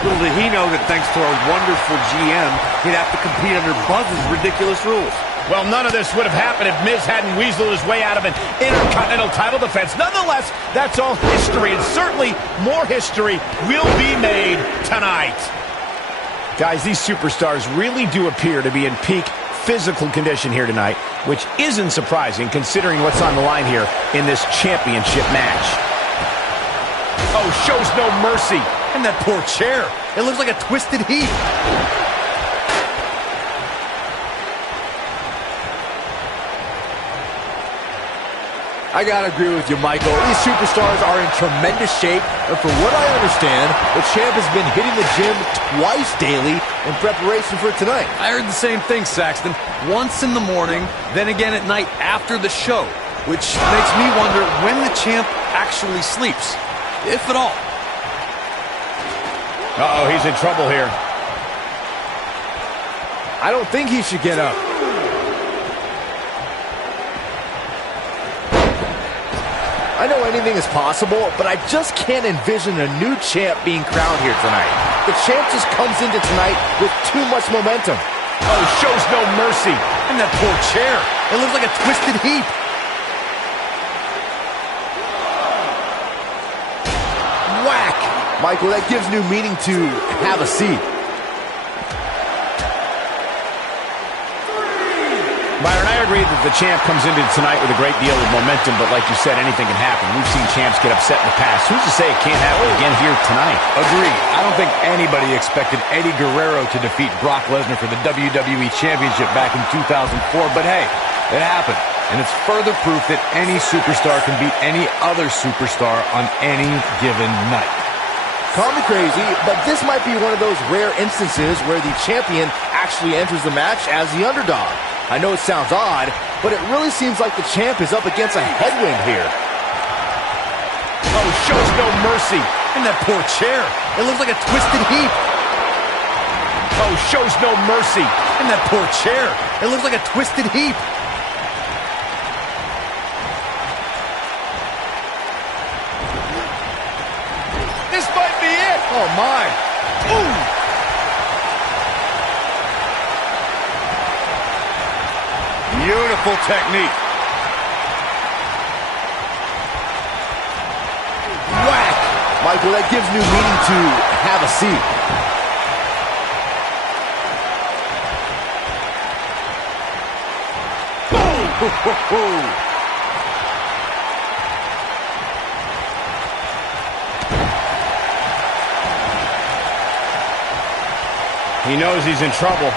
Little did he know that thanks to our wonderful GM, he'd have to compete under Buzz's ridiculous rules. Well, none of this would have happened if Miz hadn't weaseled his way out of an Intercontinental title defense. Nonetheless, that's all history, and certainly more history will be made tonight. Guys, these superstars really do appear to be in peak physical condition here tonight, which isn't surprising considering what's on the line here in this championship match. Oh, shows no mercy. And that poor chair. It looks like a twisted heap. I gotta agree with you, Michael. These superstars are in tremendous shape, and from what I understand, the champ has been hitting the gym twice daily in preparation for tonight. I heard the same thing, Saxton. Once in the morning, then again at night after the show, which makes me wonder when the champ actually sleeps, if at all. Uh-oh, he's in trouble here. I don't think he should get up. I know anything is possible, but I just can't envision a new champ being crowned here tonight. The champ just comes into tonight with too much momentum. Oh, shows no mercy. And that poor chair. It looks like a twisted heap. Whack! Michael, that gives new meaning to have a seat. Byron, I agree that the champ comes into tonight with a great deal of momentum, but like you said, anything can happen. We've seen champs get upset in the past. Who's to say it can't happen again here tonight? Agreed. I don't think anybody expected Eddie Guerrero to defeat Brock Lesnar for the WWE Championship back in 2004, but hey, it happened. And it's further proof that any superstar can beat any other superstar on any given night. Call me crazy, but this might be one of those rare instances where the champion actually enters the match as the underdog. I know it sounds odd, but it really seems like the champ is up against a headwind here. Oh, shows no mercy. And that poor chair. It looks like a twisted heap. Oh, shows no mercy. And that poor chair. It looks like a twisted heap. This might be it. Oh, my. Ooh. Beautiful technique. Whack! Michael, that gives new meaning to have a seat. He knows he's in trouble.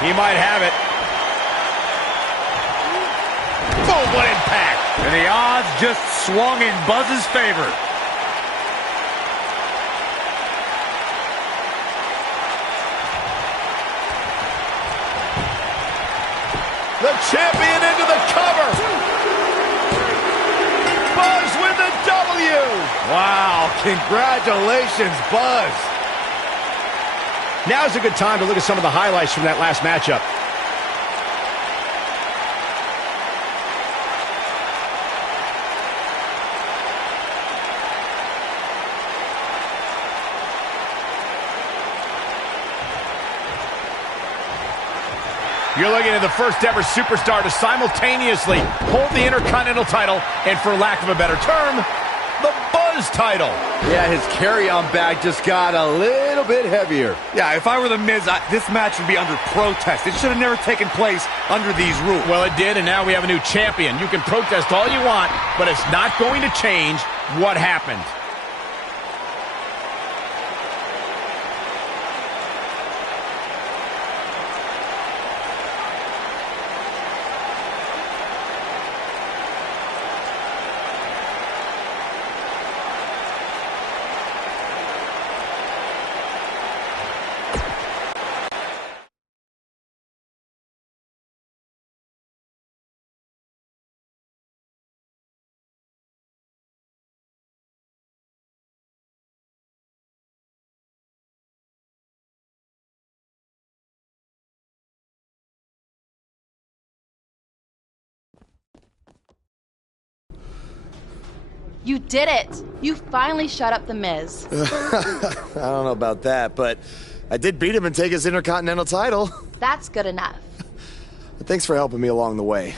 He might have it. Boom, what impact. And the odds just swung in Buzz's favor. The champion into the cover. Buzz with the W. Wow, congratulations, Buzz. Now's a good time to look at some of the highlights from that last matchup. You're looking at the first ever superstar to simultaneously hold the Intercontinental title and, for lack of a better term, the Buzz title. Yeah, his carry-on bag just got a little bit heavier. Yeah, if I were the Miz, this match would be under protest. It should have never taken place under these rules. Well, it did, and now we have a new champion. You can protest all you want, but it's not going to change what happened. You did it! You finally shut up The Miz. I don't know about that, but I did beat him and take his Intercontinental title. That's good enough. But thanks for helping me along the way.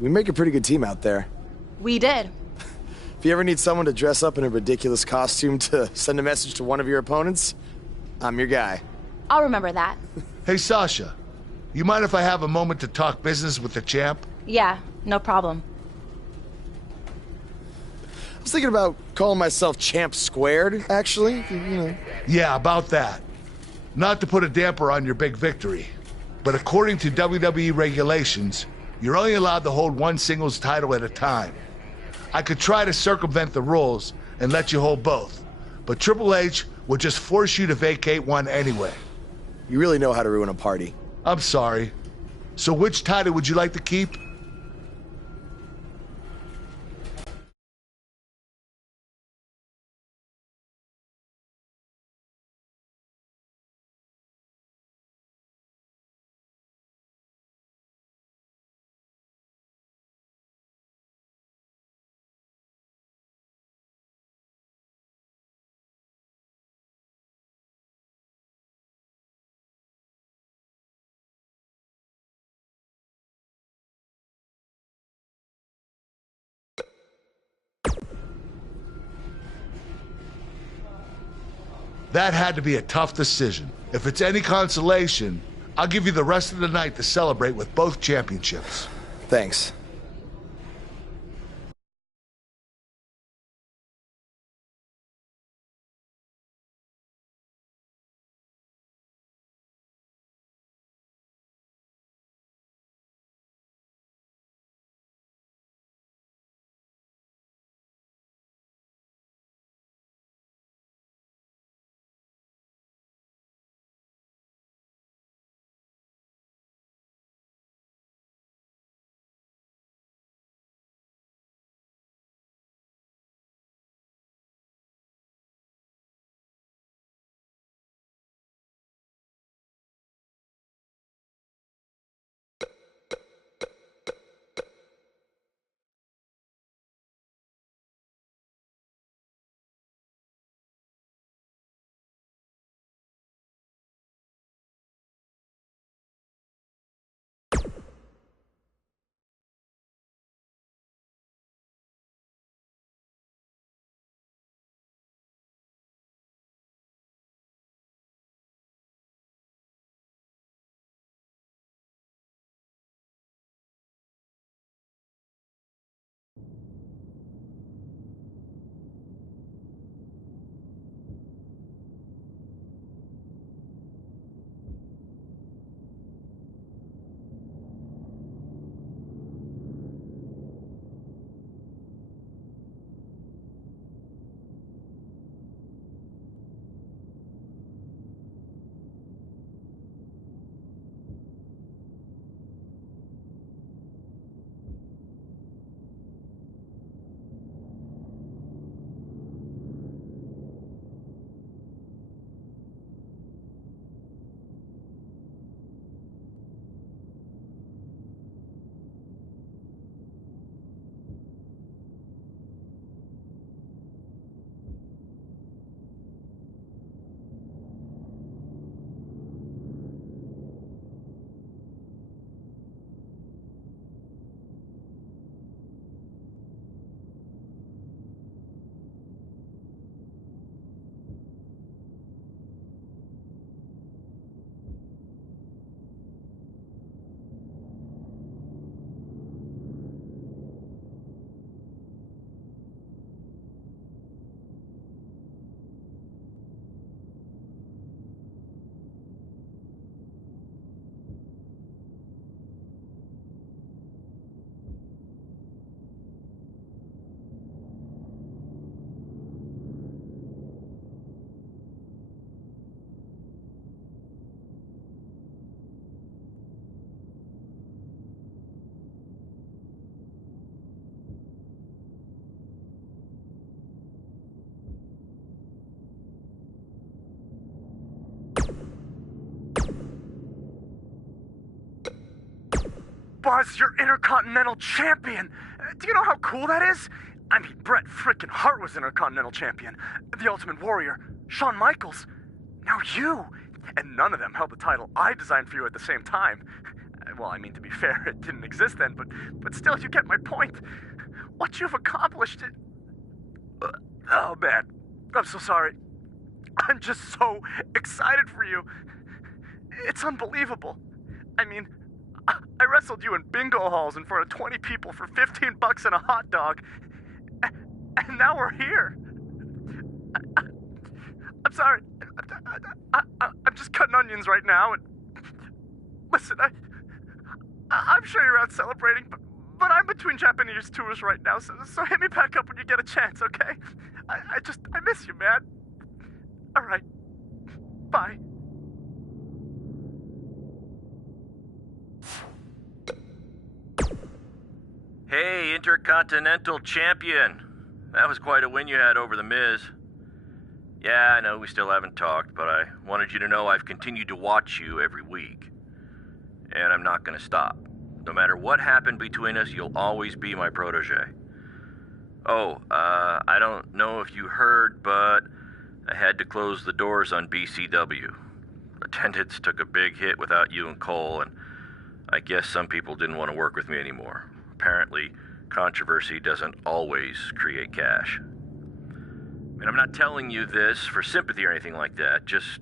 We make a pretty good team out there. We did. If you ever need someone to dress up in a ridiculous costume to send a message to one of your opponents, I'm your guy. I'll remember that. Hey, Sasha, you mind if I have a moment to talk business with the champ? Yeah, no problem. I was thinking about calling myself Champ Squared, actually. You know. Yeah, about that. Not to put a damper on your big victory, but according to WWE regulations, you're only allowed to hold one singles title at a time. I could try to circumvent the rules and let you hold both, but Triple H would just force you to vacate one anyway. You really know how to ruin a party. I'm sorry. So which title would you like to keep? That had to be a tough decision. If it's any consolation, I'll give you the rest of the night to celebrate with both championships. Thanks. Buzz, you're Intercontinental Champion. Do you know how cool that is? I mean, Bret frickin' Hart was Intercontinental Champion. The Ultimate Warrior, Shawn Michaels. Now you. And none of them held the title I designed for you at the same time. Well, I mean, to be fair, it didn't exist then, but still, you get my point. What you've accomplished it... Oh, man. I'm so sorry. I'm just so excited for you. It's unbelievable. I mean, I wrestled you in bingo halls in front of 20 people for $15 and a hot dog. And now we're here. I'm sorry. I'm just cutting onions right now. And listen, I'm sure you're out celebrating, but I'm between Japanese tours right now, so hit me back up when you get a chance, okay? I miss you, man. All right. Bye. Hey, Intercontinental Champion. That was quite a win you had over The Miz. Yeah, I know we still haven't talked, but I wanted you to know I've continued to watch you every week. And I'm not gonna stop. No matter what happened between us, you'll always be my protege. Oh, I don't know if you heard, but I had to close the doors on BCW. Attendance took a big hit without you and Cole, and I guess some people didn't want to work with me anymore. Apparently, controversy doesn't always create cash. And I'm not telling you this for sympathy or anything like that, just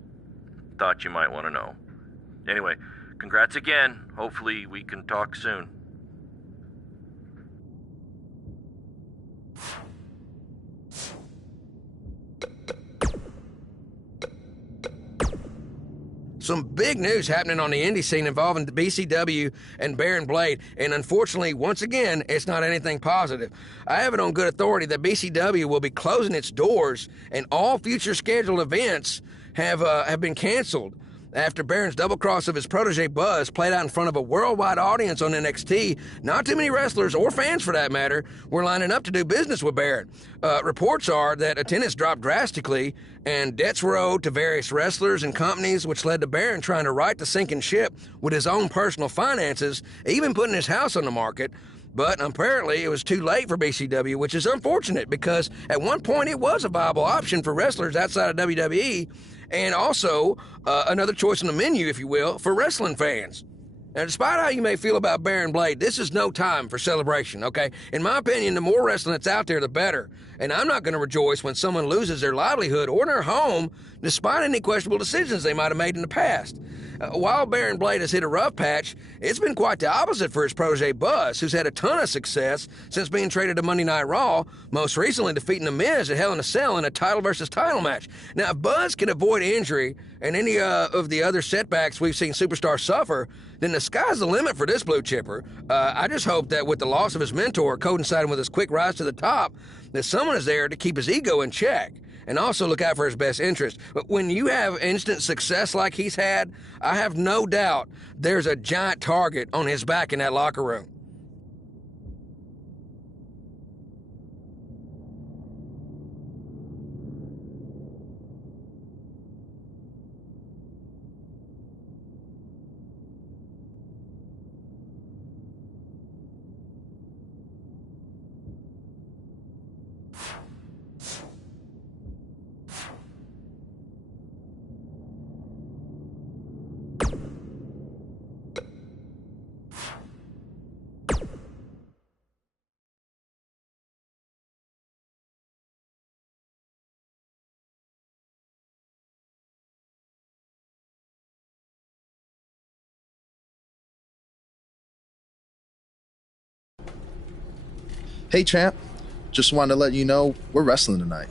thought you might want to know. Anyway, congrats again. Hopefully we can talk soon. Some big news happening on the indie scene involving the BCW and Baron Blade, and unfortunately, once again, it's not anything positive. I have it on good authority that BCW will be closing its doors, and all future scheduled events have been canceled after Baron's double cross of his protege Buzz played out in front of a worldwide audience on NXT. Not too many wrestlers, or fans for that matter, were lining up to do business with Baron. Reports are that attendance dropped drastically, and debts were owed to various wrestlers and companies, which led to Baron trying to right the sinking ship with his own personal finances, even putting his house on the market. But apparently it was too late for BCW, which is unfortunate because at one point it was a viable option for wrestlers outside of WWE, and also another choice on the menu, if you will, for wrestling fans. Now, despite how you may feel about Baron Blade, this is no time for celebration, okay? In my opinion, the more wrestling that's out there, the better. And I'm not going to rejoice when someone loses their livelihood or their home, despite any questionable decisions they might have made in the past. While Baron Blade has hit a rough patch, it's been quite the opposite for his protege Buzz, who's had a ton of success since being traded to Monday Night Raw, most recently defeating The Miz at Hell in a Cell in a title versus title match. Now, if Buzz can avoid injury and any of the other setbacks we've seen superstars suffer, then the sky's the limit for this blue chipper. I just hope that with the loss of his mentor coinciding with his quick rise to the top, that someone is there to keep his ego in check and also look out for his best interest. But when you have instant success like he's had, I have no doubt there's a giant target on his back in that locker room. Hey, champ. Just wanted to let you know we're wrestling tonight.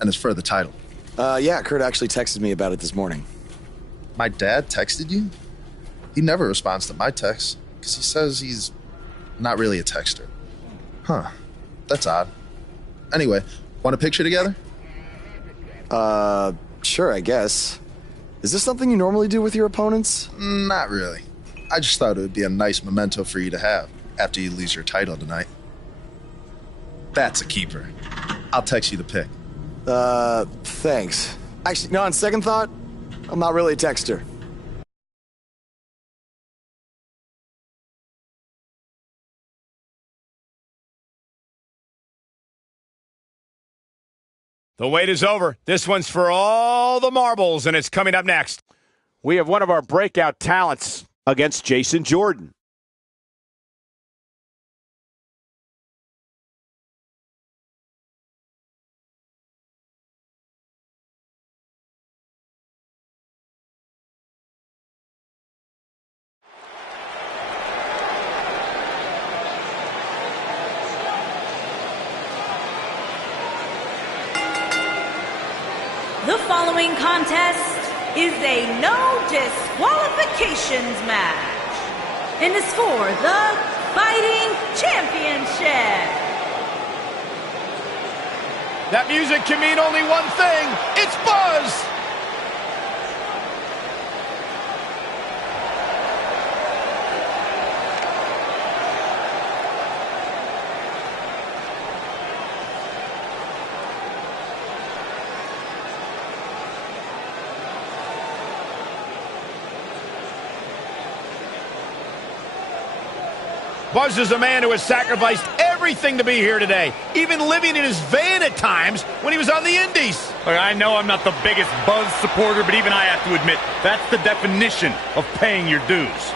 And it's for the title. Yeah, Kurt actually texted me about it this morning. My dad texted you? He never responds to my texts because he says he's not really a texter. Huh. That's odd. Anyway, want a picture together? Sure, I guess. Is this something you normally do with your opponents? Not really. I just thought it would be a nice memento for you to have after you lose your title tonight. That's a keeper. I'll text you the pic. Thanks. Actually, no, on second thought, I'm not really a texter. The wait is over. This one's for all the marbles, and it's coming up next. We have one of our breakout talents against Jason Jordan. The following contest is a no disqualifications match and is for the Fighting Championship. That music can mean only one thing. It's Buzz! Buzz is a man who has sacrificed everything to be here today, even living in his van at times when he was on the Indies. Look, I know I'm not the biggest Buzz supporter, but even I have to admit, that's the definition of paying your dues.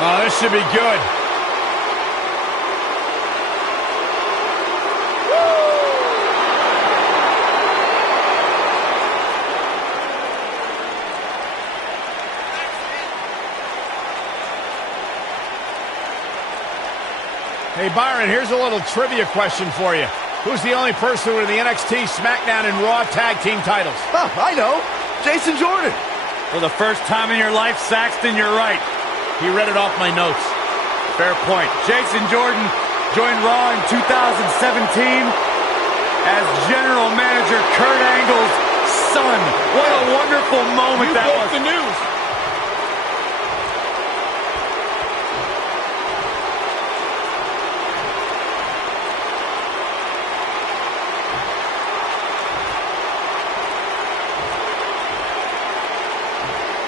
Oh, this should be good. Hey, Byron, here's a little trivia question for you. Who's the only person with the NXT, SmackDown, and Raw tag team titles? Oh, I know. Jason Jordan. For the first time in your life, Saxton, you're right. He read it off my notes. Fair point. Jason Jordan joined Raw in 2017 as General Manager Kurt Angle's son. What a wonderful moment that was. The news.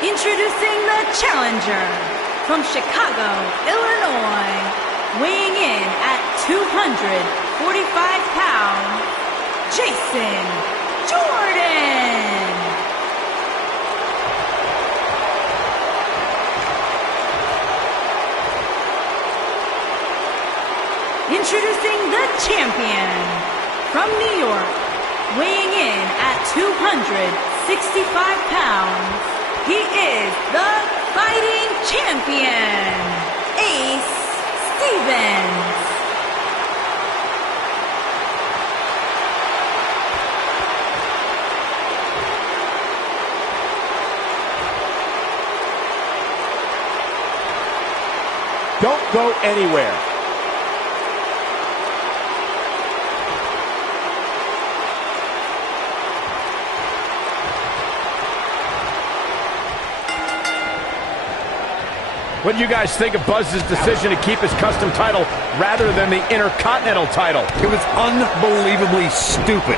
Introducing the challenger from Chicago, Illinois, weighing in at 245 pounds, Jason Jordan. Introducing the champion from New York, weighing in at 265 pounds, he is the Fighting Champion, Ace Stevens. Don't go anywhere. What do you guys think of Buzz's decision to keep his custom title rather than the Intercontinental title? It was unbelievably stupid.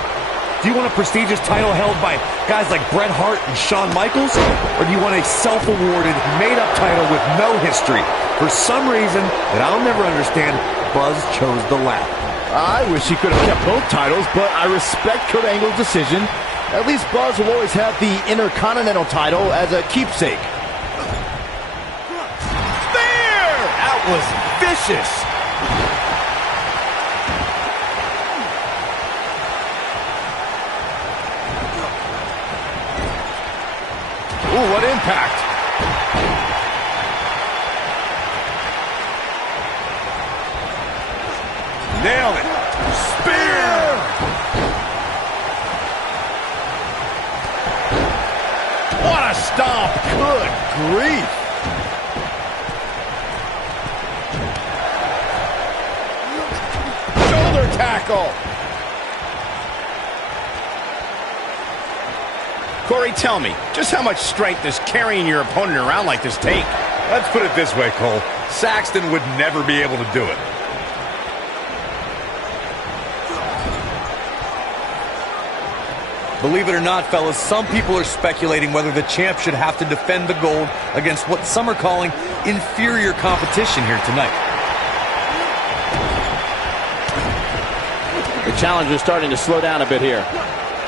Do you want a prestigious title held by guys like Bret Hart and Shawn Michaels? Or do you want a self-awarded, made-up title with no history? For some reason that I'll never understand, Buzz chose the latter. I wish he could have kept both titles, but I respect Kurt Angle's decision. At least Buzz will always have the Intercontinental title as a keepsake. That was vicious. Ooh, what impact. Nailed it. Spear! What a stomp. Good grief. Tackle. Corey, tell me, just how much strength does carrying your opponent around like this take? Let's put it this way, Cole. Saxton would never be able to do it. Believe it or not, fellas, some people are speculating whether the champ should have to defend the gold against what some are calling inferior competition here tonight. The challenger is starting to slow down a bit here.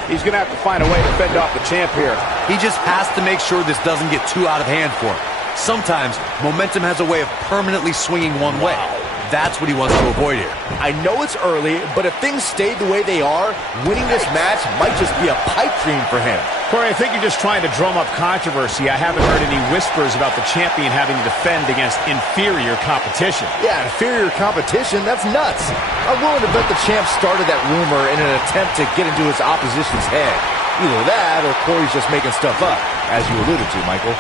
He's going to have to find a way to fend off the champ here. He just has to make sure this doesn't get too out of hand for him. Sometimes, momentum has a way of permanently swinging one way. That's what he wants to avoid here. I know it's early, but if things stayed the way they are, winning this match might just be a pipe dream for him. Corey, I think you're just trying to drum up controversy. I haven't heard any whispers about the champion having to defend against inferior competition. Yeah, inferior competition? That's nuts. I'm willing to bet the champ started that rumor in an attempt to get into his opposition's head. Either that, or Corey's just making stuff up, as you alluded to, Michael.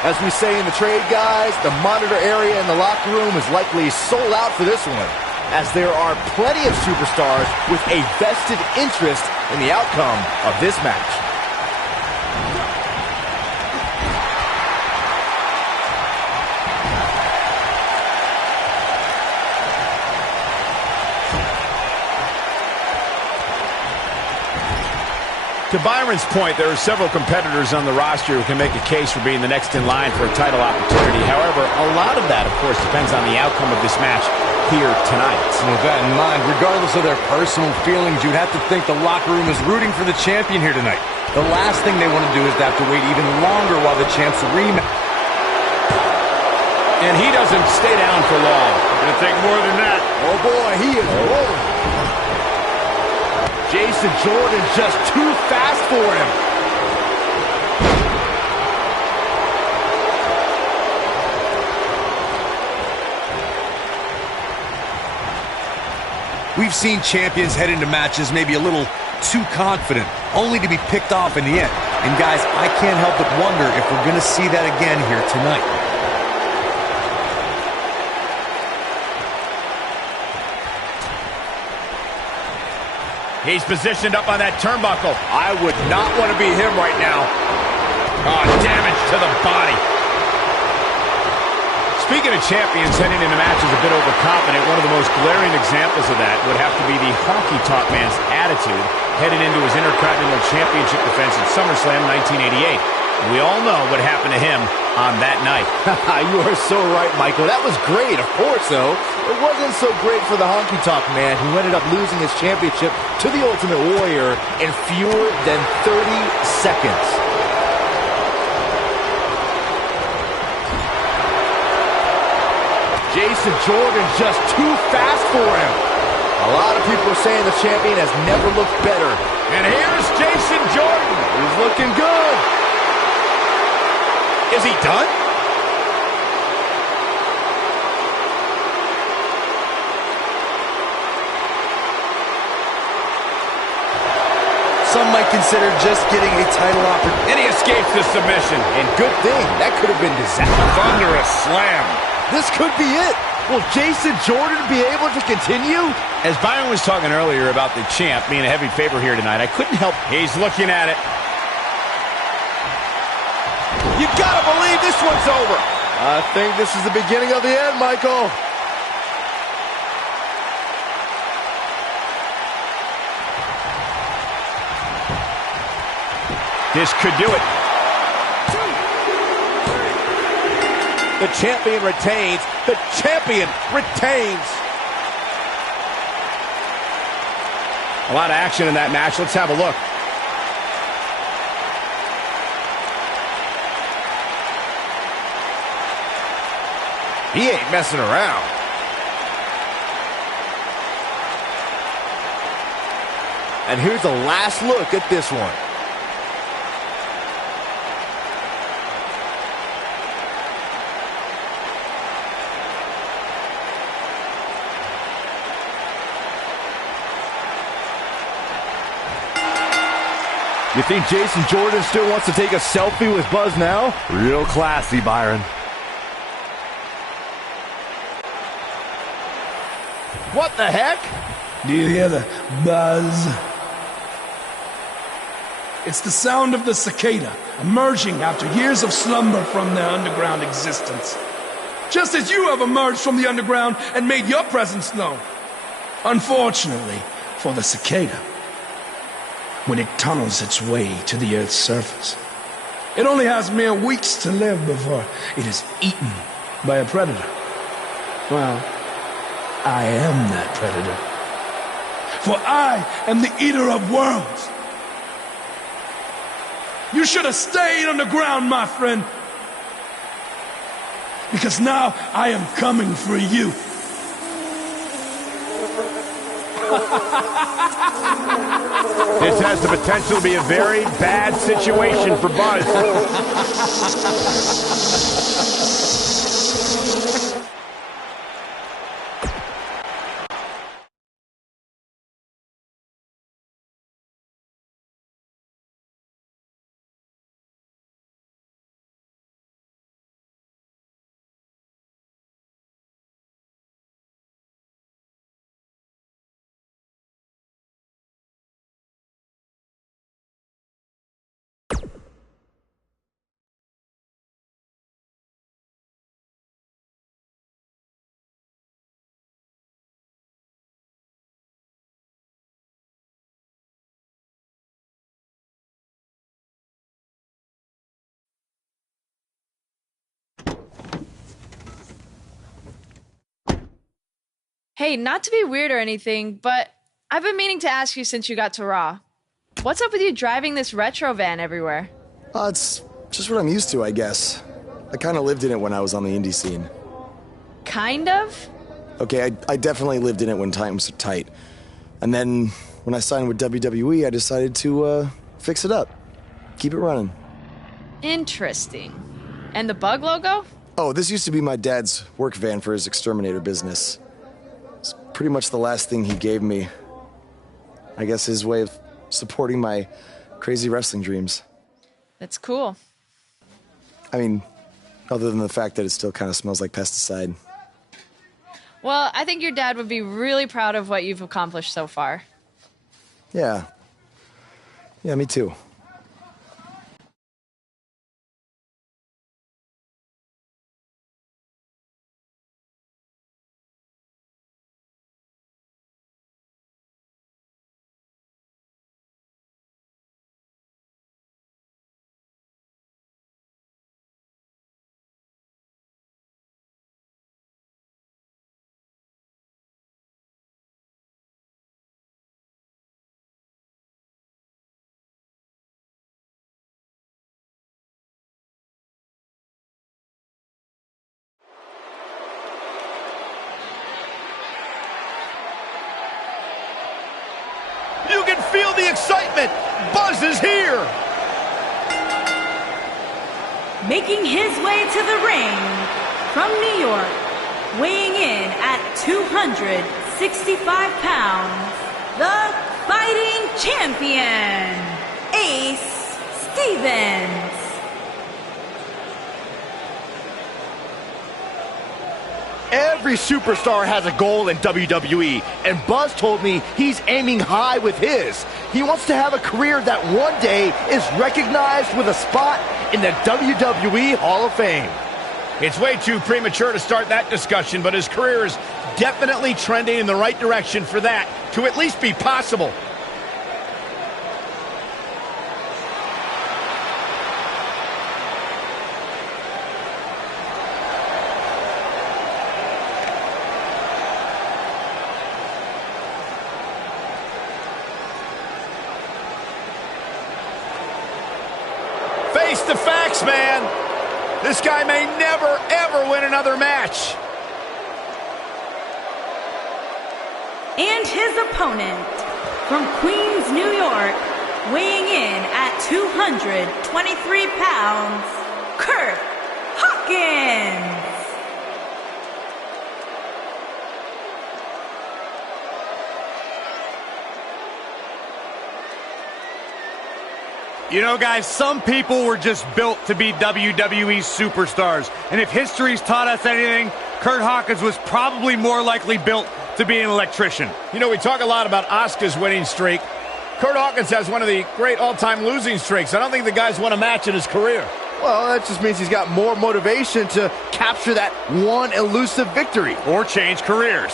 As we say in the trade, guys, the monitor area in the locker room is likely sold out for this one, as there are plenty of superstars with a vested interest in the outcome of this match. To Byron's point, there are several competitors on the roster who can make a case for being the next in line for a title opportunity. However, a lot of that, of course, depends on the outcome of this match here tonight. And with that in mind, regardless of their personal feelings, you'd have to think the locker room is rooting for the champion here tonight. The last thing they want to do is to have to wait even longer while the champ's rematch. And he doesn't stay down for long. Gonna take more than that. Oh boy, he is rolling. Jason Jordan just too fast for him. We've seen champions head into matches maybe a little too confident, only to be picked off in the end. And guys, I can't help but wonder if we're going to see that again here tonight. He's positioned up on that turnbuckle. I would not want to be him right now. Oh, damage to the body. Speaking of champions heading into matches a bit overconfident, one of the most glaring examples of that would have to be the honky-tonk man's attitude heading into his Intercontinental Championship defense at SummerSlam 1988. We all know what happened to him on that night. You are so right, Michael. That was great, of course, though. It wasn't so great for the honky-tonk man, who ended up losing his championship to the Ultimate Warrior in fewer than 30 seconds. Jason Jordan just too fast for him. A lot of people are saying the champion has never looked better. And here's Jason Jordan. He's looking good. Is he done? Some might consider just getting a title opportunity. And he escapes the submission. And good thing. That could have been disastrous. Thunderous slam. This could be it. Will Jason Jordan be able to continue? As Byron was talking earlier about the champ being a heavy favorite here tonight, I couldn't help. He's looking at it. You gotta believe this one's over. I think this is the beginning of the end, Michael. This could do it. The champion retains. The champion retains. A lot of action in that match. Let's have a look. He ain't messing around. And here's a last look at this one. You think Jason Jordan still wants to take a selfie with Buzz now? Real classy, Byron. What the heck? Do you hear the buzz? It's the sound of the cicada emerging after years of slumber from their underground existence. Just as you have emerged from the underground and made your presence known. Unfortunately for the cicada, when it tunnels its way to the Earth's surface, it only has mere weeks to live before it is eaten by a predator. Well, I am that predator. For I am the eater of worlds. You should have stayed underground, my friend. Because now I am coming for you. This has the potential to be a very bad situation for Buzz. Hey, not to be weird or anything, but I've been meaning to ask you since you got to Raw. What's up with you driving this retro van everywhere? It's just what I'm used to, I guess. I kind of lived in it when I was on the indie scene. Kind of? Okay, I definitely lived in it when times were tight. And then when I signed with WWE, I decided to fix it up. Keep it running. Interesting. And the bug logo? Oh, this used to be my dad's work van for his exterminator business. It's pretty much the last thing he gave me. I guess his way of supporting my crazy wrestling dreams. That's cool. I mean, other than the fact that it still kind of smells like pesticide. Well, I think your dad would be really proud of what you've accomplished so far. Yeah. Yeah, me too. You can feel the excitement. Buzz is here. Making his way to the ring from New York, weighing in at 265 pounds, the fighting champion, Ace Stevens. Every superstar has a goal in WWE, and Buzz told me he's aiming high with his. He wants to have a career that one day is recognized with a spot in the WWE Hall of Fame. It's way too premature to start that discussion, but his career is definitely trending in the right direction for that to at least be possible. Face the facts, man. This guy may never, ever win another match. And his opponent, from Queens, New York, weighing in at 223 pounds, Kurt Hawkins. You know, guys, some people were just built to be WWE superstars. And if history's taught us anything, Kurt Hawkins was probably more likely built to be an electrician. You know, we talk a lot about Asuka's winning streak. Kurt Hawkins has one of the great all-time losing streaks. I don't think the guy's won a match in his career. Well, that just means he's got more motivation to capture that one elusive victory. Or change careers.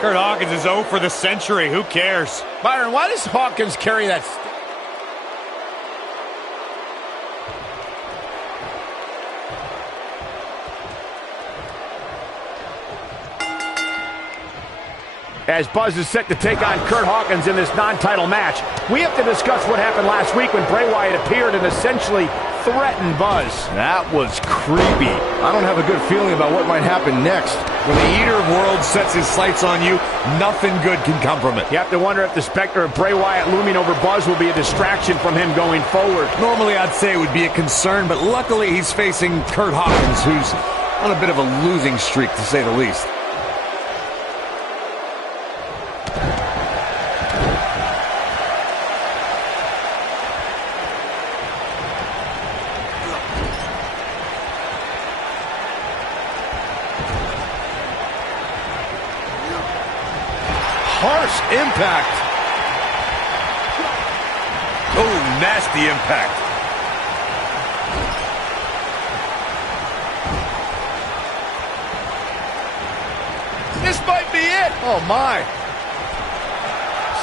Kurt Hawkins is 0 for the century. Who cares? Byron, why does Hawkins carry that As Buzz is set to take on Kurt Hawkins in this non-title match, we have to discuss what happened last week when Bray Wyatt appeared and essentially threatened Buzz. That was creepy. I don't have a good feeling about what might happen next. When the Eater of Worlds sets his sights on you, nothing good can come from it. You have to wonder if the specter of Bray Wyatt looming over Buzz will be a distraction from him going forward. Normally I'd say it would be a concern, but luckily he's facing Kurt Hawkins, who's on a bit of a losing streak, to say the least. Harsh impact. Oh, nasty impact. This might be it. Oh, my.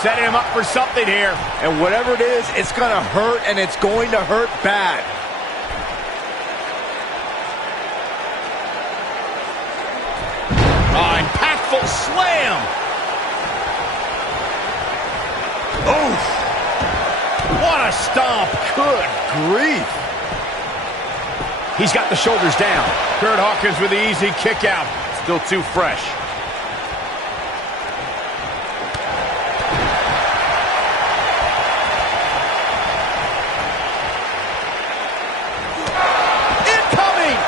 Setting him up for something here. And whatever it is, it's going to hurt, and it's going to hurt bad. Oh, impactful slam. Oof. What a stomp. Good grief. He's got the shoulders down. Kurt Hawkins with the easy kick out. Still too fresh. Incoming!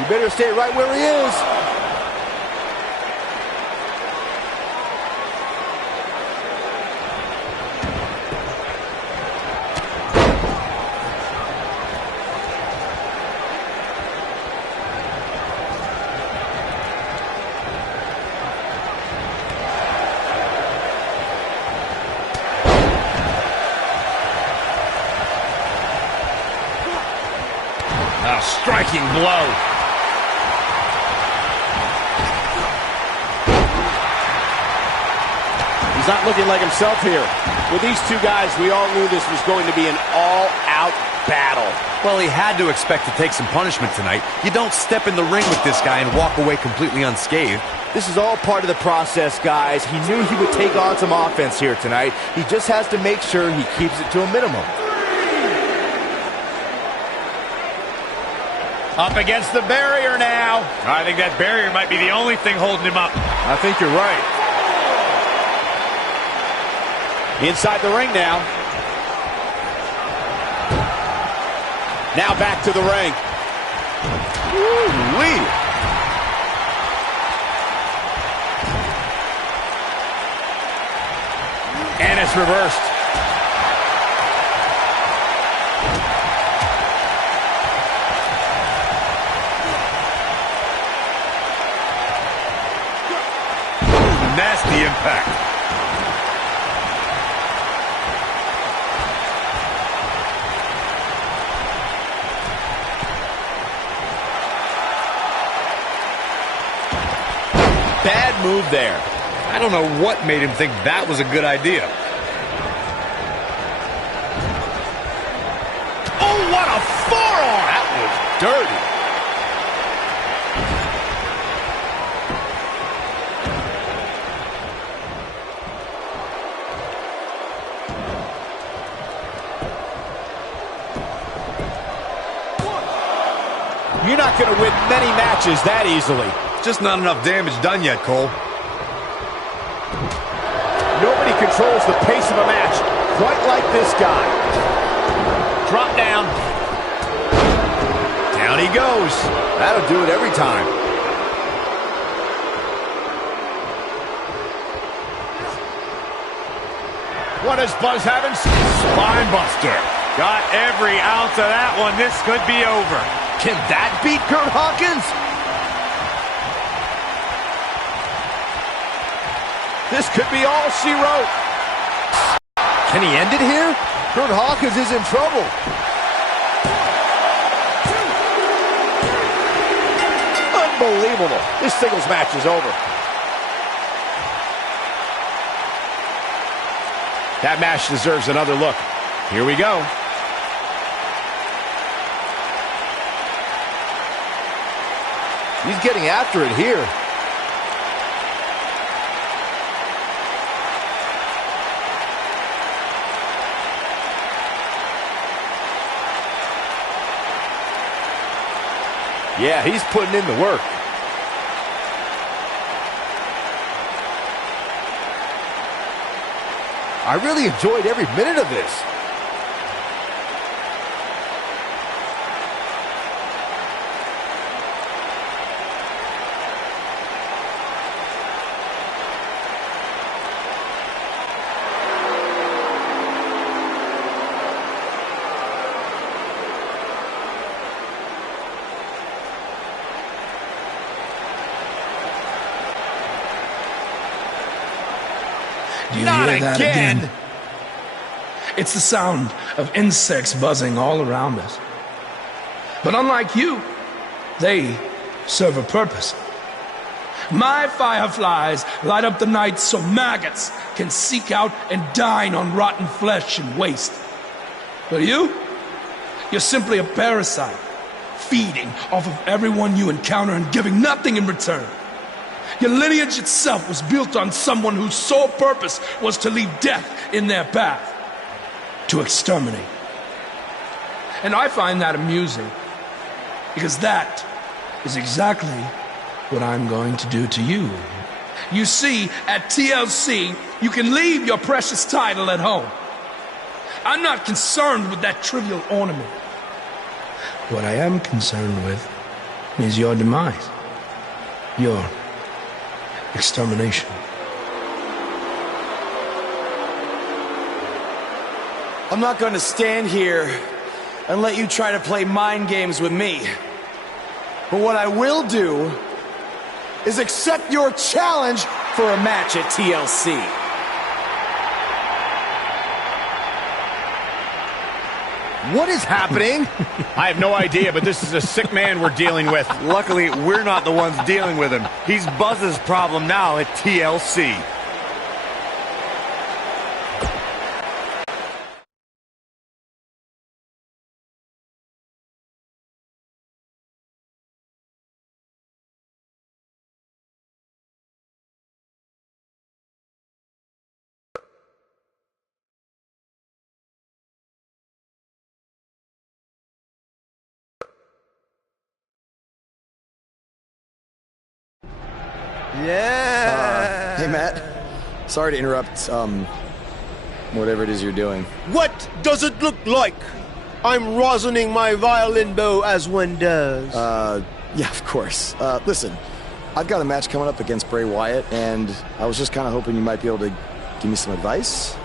You better stay right where he is. A striking blow. He's not looking like himself here. With these two guys, we all knew this was going to be an all-out battle. Well, he had to expect to take some punishment tonight. You don't step in the ring with this guy and walk away completely unscathed. This is all part of the process, guys. He knew he would take on some offense here tonight. He just has to make sure he keeps it to a minimum. Up against the barrier now. I think that barrier might be the only thing holding him up. I think you're right. Inside the ring now. Now back to the ring. Woo-wee. And it's reversed. Nasty impact. Bad move there. I don't know what made him think that was a good idea. Oh, what a forearm! That was dirty. You're not going to win many matches that easily. Just not enough damage done yet, Cole. Nobody controls the pace of a match quite like this guy. Drop down. Down he goes. That'll do it every time. What does Buzz have in? Spine buster. Got every ounce of that one. This could be over. Can that beat Kurt Hawkins? This could be all she wrote. Can he end it here? Kurt Hawkins is in trouble. Unbelievable. This singles match is over. That match deserves another look. Here we go. He's getting after it here. Yeah, he's putting in the work. I really enjoyed every minute of this. Do you Not hear that again. again? It's the sound of insects buzzing all around us. But unlike you, they serve a purpose. My fireflies light up the night so maggots can seek out and dine on rotten flesh and waste. But you're simply a parasite, feeding off of everyone you encounter and giving nothing in return. Your lineage itself was built on someone whose sole purpose was to leave death in their path, to exterminate. And I find that amusing, because that is exactly what I'm going to do to you. You see, at TLC, you can leave your precious title at home. I'm not concerned with that trivial ornament. What I am concerned with is your demise, your extermination. I'm not going to stand here and let you try to play mind games with me. But what I will do is accept your challenge for a match at TLC. What is happening? I have no idea, but this is a sick man we're dealing with. Luckily, we're not the ones dealing with him. He's Buzz's problem now at TLC. Yeah. Hey, Matt. Sorry to interrupt, whatever it is you're doing. What does it look like? I'm rosining my violin bow as one does. Yeah, of course. Listen, I've got a match coming up against Bray Wyatt, and I was just kind of hoping you might be able to give me some advice.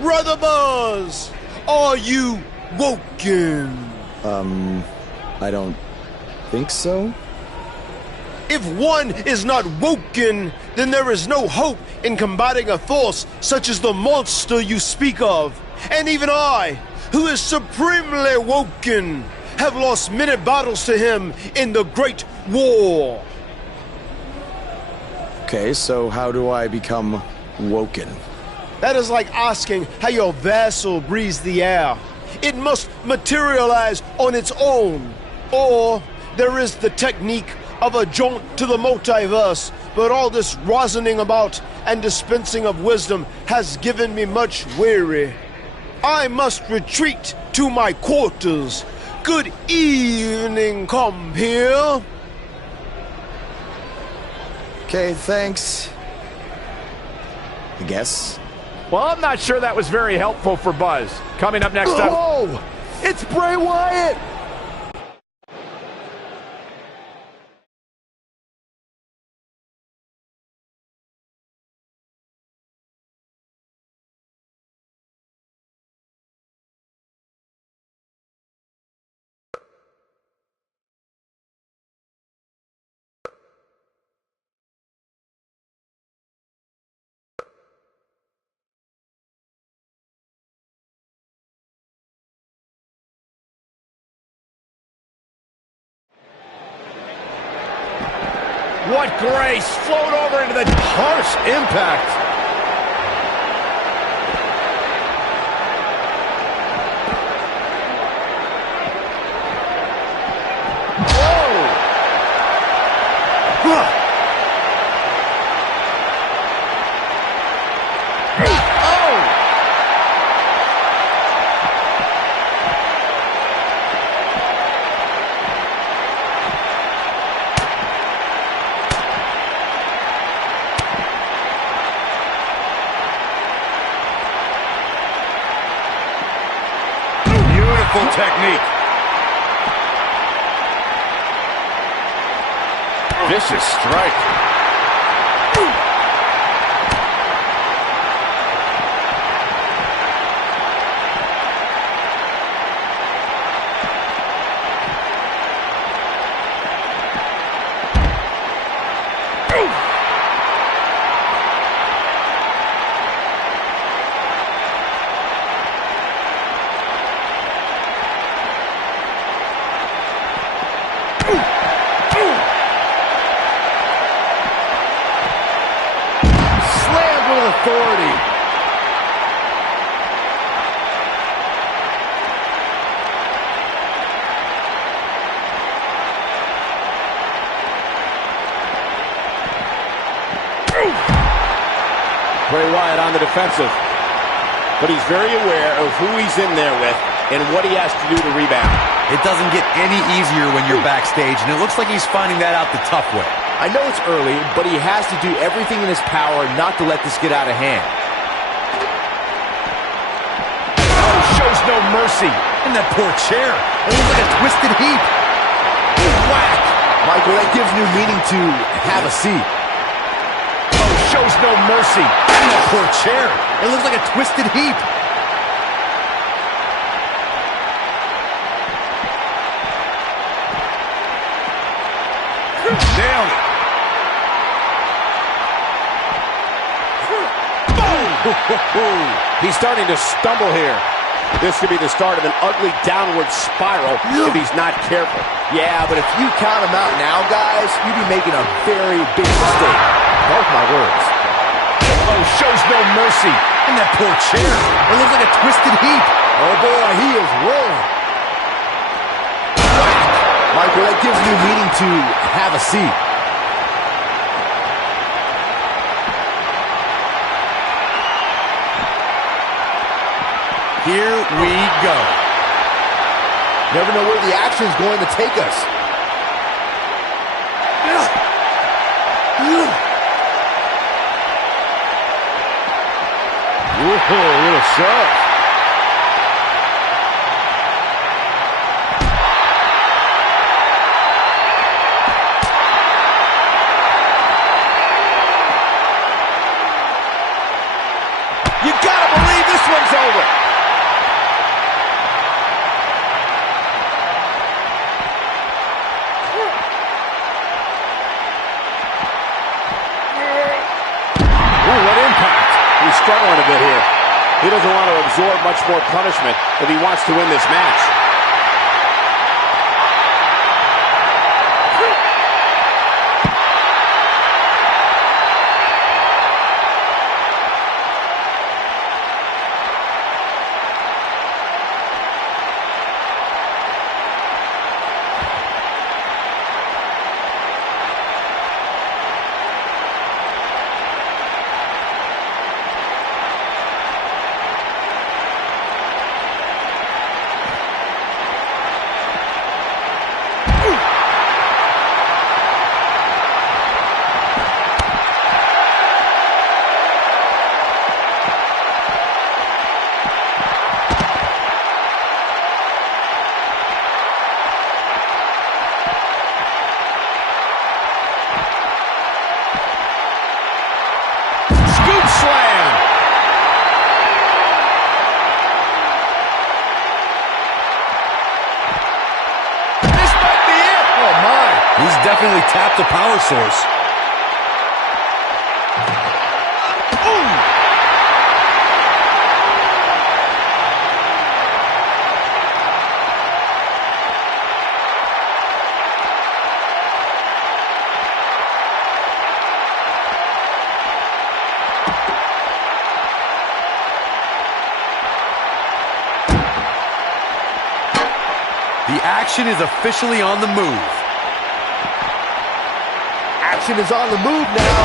Brother Buzz, are you woken? I don't think so. If one is not woken, then there is no hope in combating a force such as the monster you speak of. And even I, who is supremely woken, have lost many battles to him in the Great War. Okay, so how do I become woken? That is like asking how your vessel breathes the air. It must materialize on its own. Or there is the technique of a jaunt to the multiverse, but all this rosining about and dispensing of wisdom has given me much weary. I must retreat to my quarters. Good evening, compeer. Okay, thanks. I guess. Well, I'm not sure that was very helpful for Buzz. Coming up next up... Oh! It's Bray Wyatt! What grace! Float over into the harsh impact. Technique. Vicious strike. Authority. Bray Wyatt on the defensive, but he's very aware of who he's in there with and what he has to do to rebound. It doesn't get any easier when you're backstage, and it looks like he's finding that out the tough way. I know it's early, but he has to do everything in his power not to let this get out of hand. Oh, shows no mercy. And that poor chair. It looks like a twisted heap. Whack. Michael, that gives new meaning to have a seat. Oh, shows no mercy. And that poor chair. It looks like a twisted heap. Nailed it. He's starting to stumble here. This could be the start of an ugly downward spiral if he's not careful. Yeah, but if you count him out now, guys, you'd be making a very big mistake. Mark my words. Oh, shows no mercy. And that poor chair. It looks like a twisted heap. Oh, boy, he is rolling. Michael, that gives new meaning to have a seat. Here we go. Never know where the action is going to take us. Whoa, little shove. You gotta believe this one's over. He's struggling a bit here. He doesn't want to absorb much more punishment if he wants to win this match. Definitely tapped the power source. The action is officially on the move. Action is on the move now.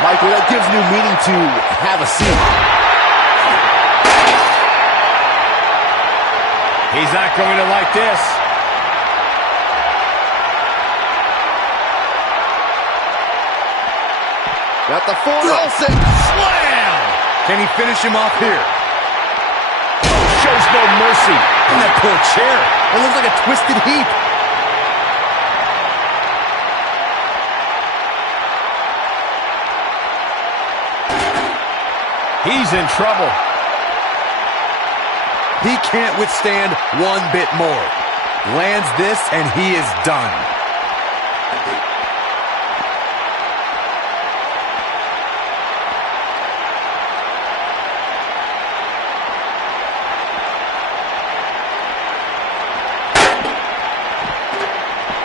Michael, that gives new meaning to have a seat. He's not going to like this. Got the full Nelson. Slam! Can he finish him off here? Shows no mercy. And that poor chair. It looks like a twisted heap. He's in trouble. He can't withstand one bit more. Lands this and he is done.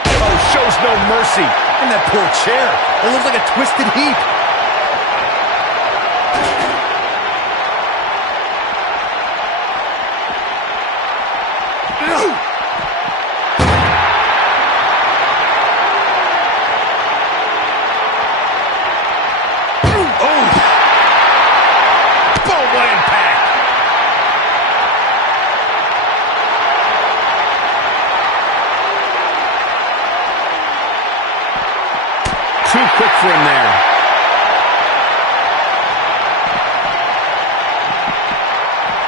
Oh, shows no mercy. And that poor chair. It looks like a twisted heap. Too quick for him there.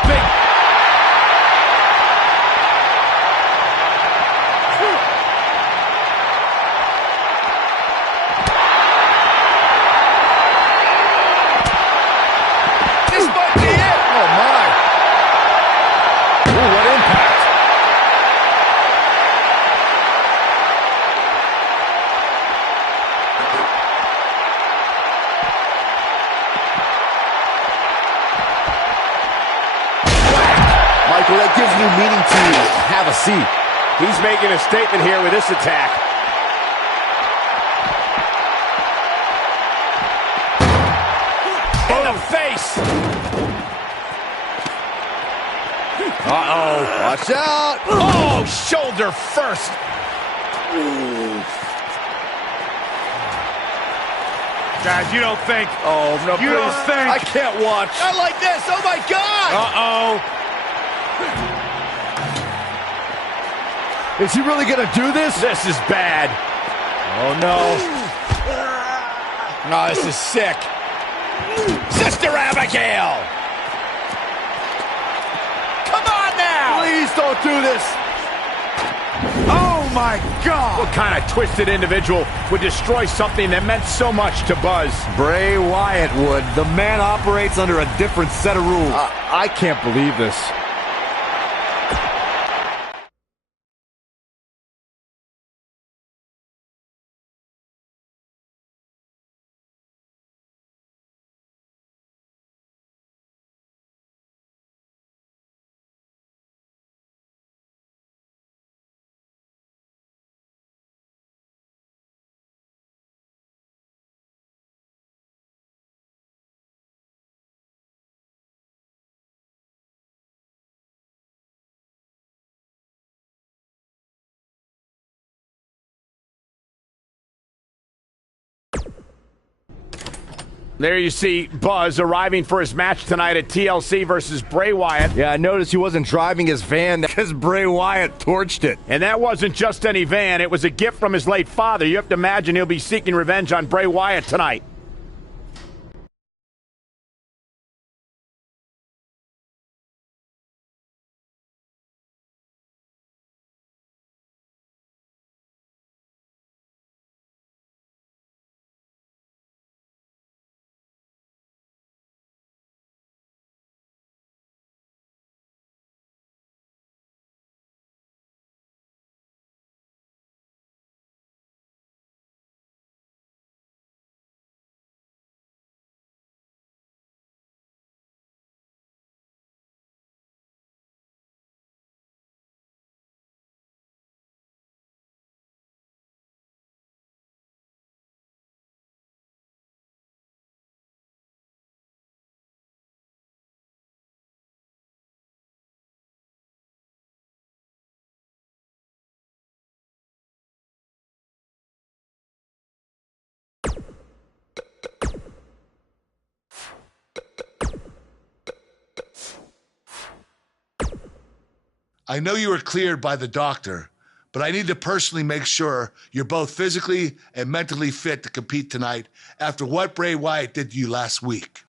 Big. This might be it. Oh, my. Ooh, what impact. Michael, that gives new meaning to have a seat. He's making a statement here with this attack. In the face. Uh-oh. Watch out. Oh, shoulder first. Guys, you don't think. Oh, no, You don't please. think. I can't watch. Not like this. Oh, my God. Uh-oh. Is he really going to do this? This is bad. Oh, no. Oh, this is sick. Sister Abigail. Come on now. Please don't do this. Oh, my God. What kind of twisted individual would destroy something that meant so much to Buzz? Bray Wyatt would. The man operates under a different set of rules. I can't believe this. There you see Buzz arriving for his match tonight at TLC versus Bray Wyatt. Yeah, I noticed he wasn't driving his van Because Bray Wyatt torched it. And that wasn't just any van. It was a gift from his late father. You have to imagine he'll be seeking revenge on Bray Wyatt tonight. I know you were cleared by the doctor, but I need to personally make sure you're both physically and mentally fit to compete tonight after what Bray Wyatt did to you last week.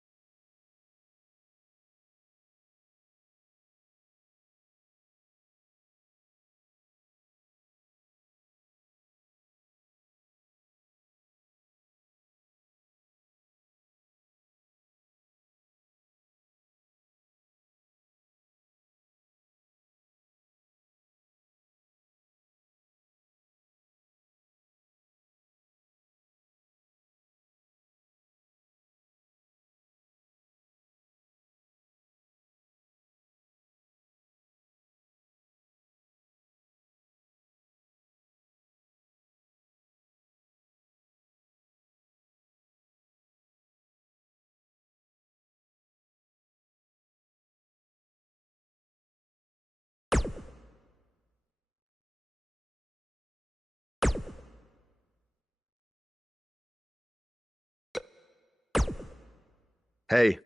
Hey.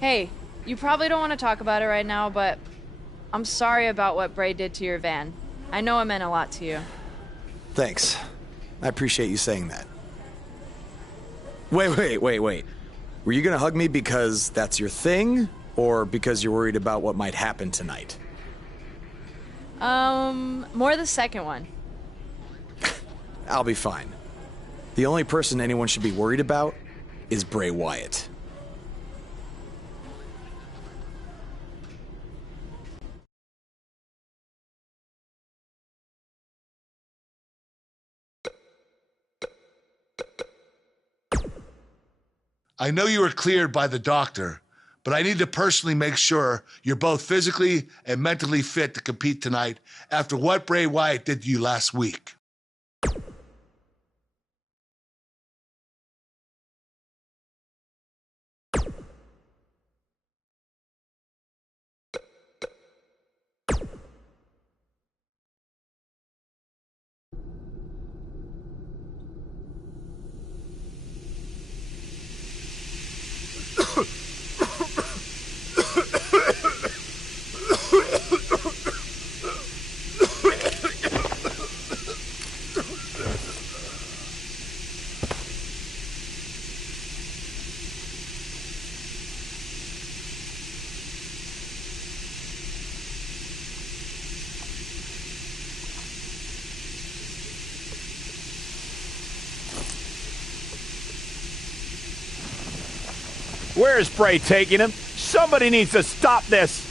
Hey, you probably don't want to talk about it right now, but I'm sorry about what Bray did to your van. I know it meant a lot to you. Thanks. I appreciate you saying that. Wait. Were you gonna hug me because that's your thing, or because you're worried about what might happen tonight? More the second one. I'll be fine. The only person anyone should be worried about is Bray Wyatt. I know you were cleared by the doctor, but I need to personally make sure you're both physically and mentally fit to compete tonight after what Bray Wyatt did to you last week. Where is Bray taking him? Somebody needs to stop this.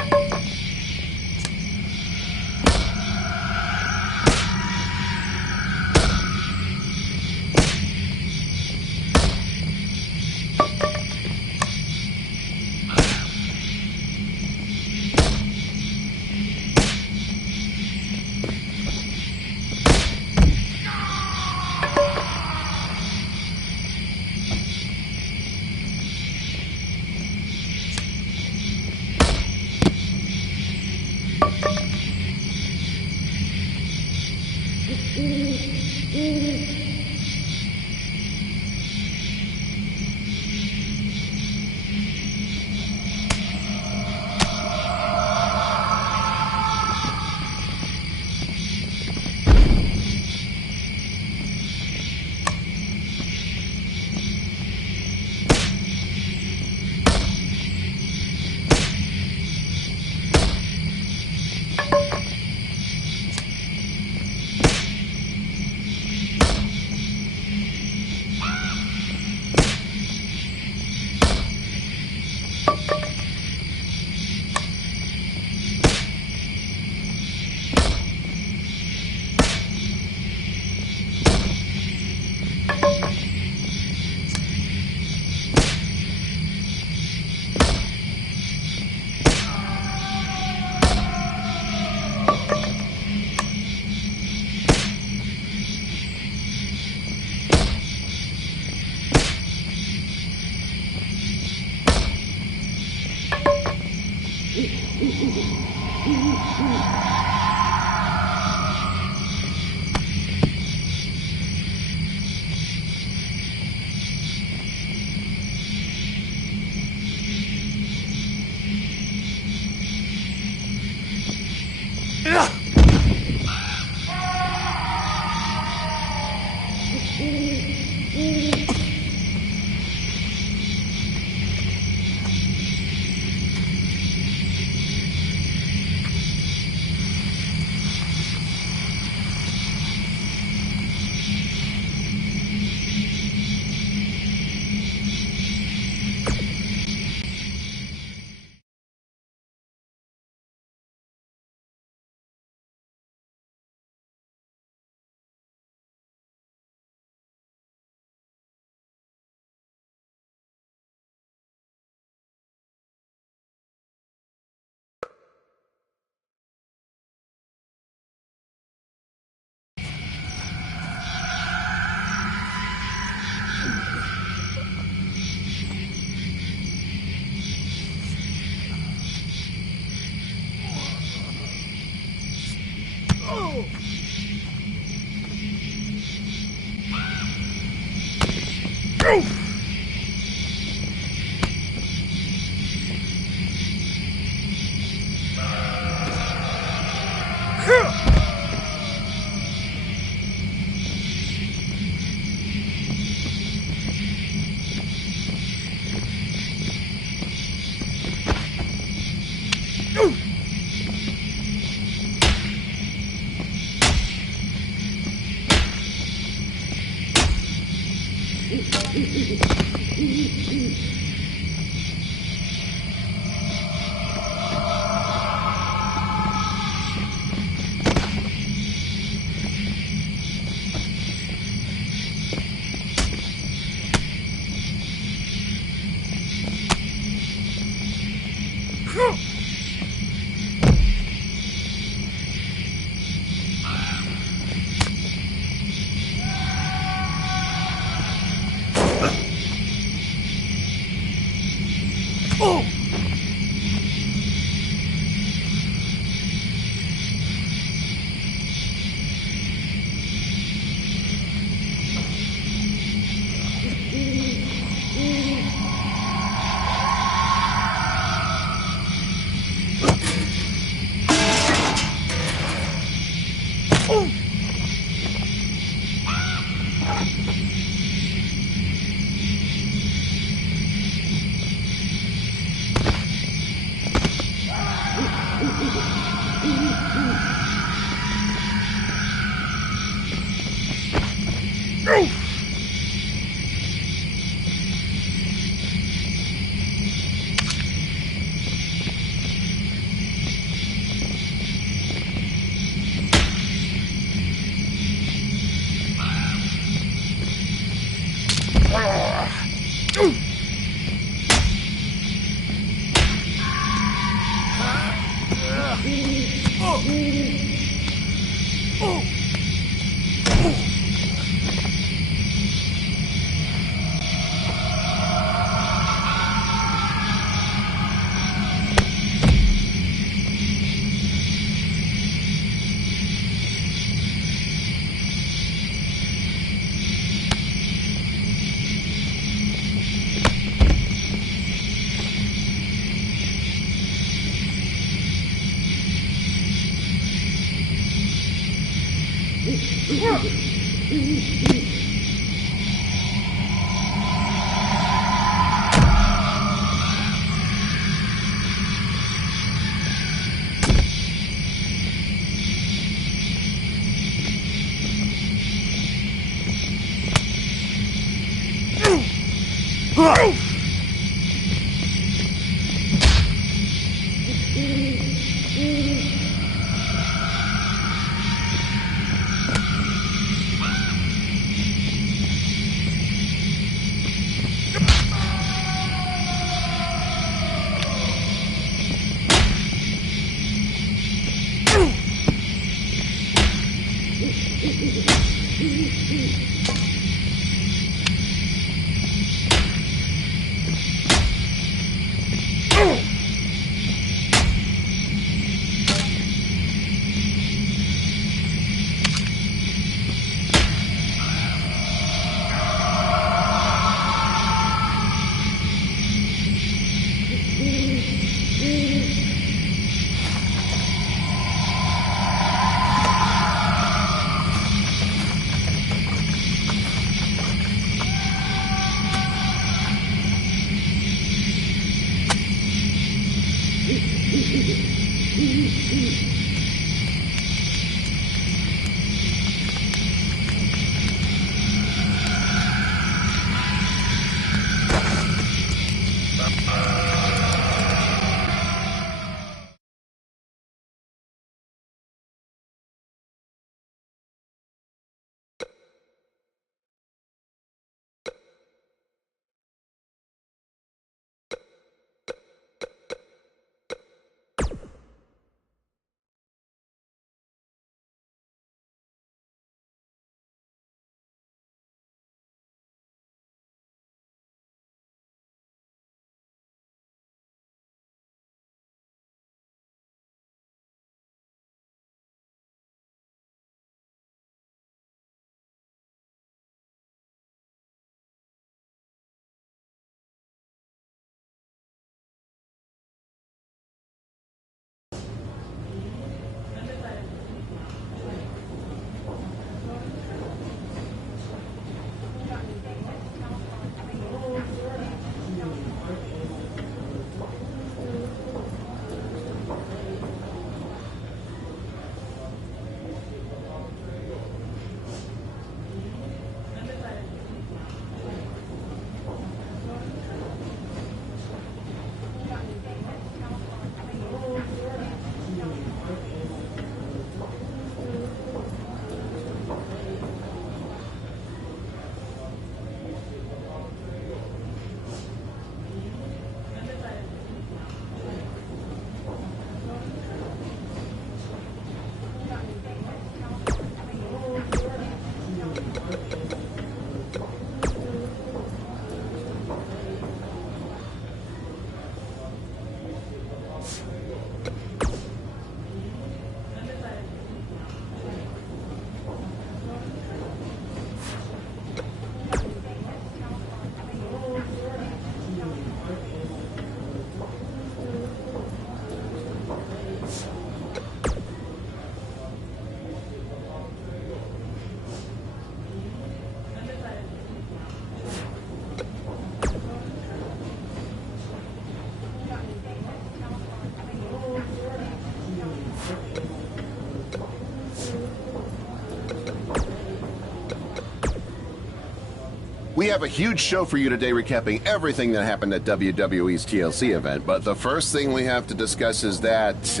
We have a huge show for you today recapping everything that happened at WWE's TLC event, but the first thing we have to discuss is that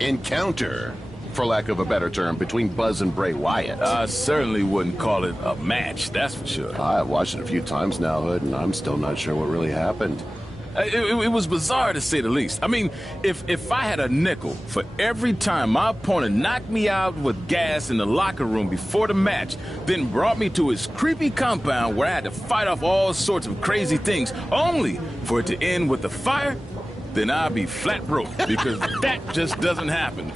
encounter, for lack of a better term, between Buzz and Bray Wyatt. I certainly wouldn't call it a match, that's for sure. I've watched it a few times now, Hood, and I'm still not sure what really happened. It was bizarre, to say the least. I mean, if I had a nickel for every time my opponent knocked me out with gas in the locker room before the match, then brought me to his creepy compound where I had to fight off all sorts of crazy things, only for it to end with a fire, then I'd be flat broke, because that just doesn't happen.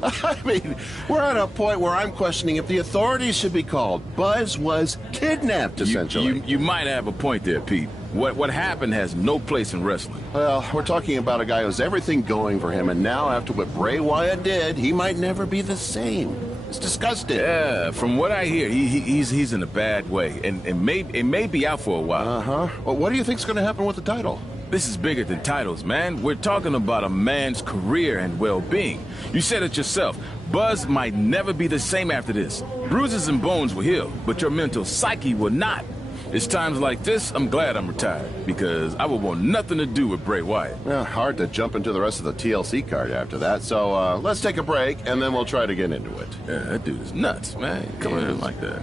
I mean, we're at a point where I'm questioning if the authorities should be called. Buzz was kidnapped, essentially. You might have a point there, Pete. What happened has no place in wrestling. Well, we're talking about a guy who has everything going for him, and now after what Bray Wyatt did, he might never be the same. It's disgusting. Yeah, from what I hear, he's in a bad way, and it may be out for a while. Uh-huh. Well, what do you think's going to happen with the title? This is bigger than titles, man. We're talking about a man's career and well-being. You said it yourself. Buzz might never be the same after this. Bruises and bones will heal, but your mental psyche will not. It's times like this, I'm glad I'm retired, because I would want nothing to do with Bray Wyatt. Well, hard to jump into the rest of the TLC card after that, so let's take a break, and then we'll try to get into it. Yeah, that dude is nuts, man. Come in like that.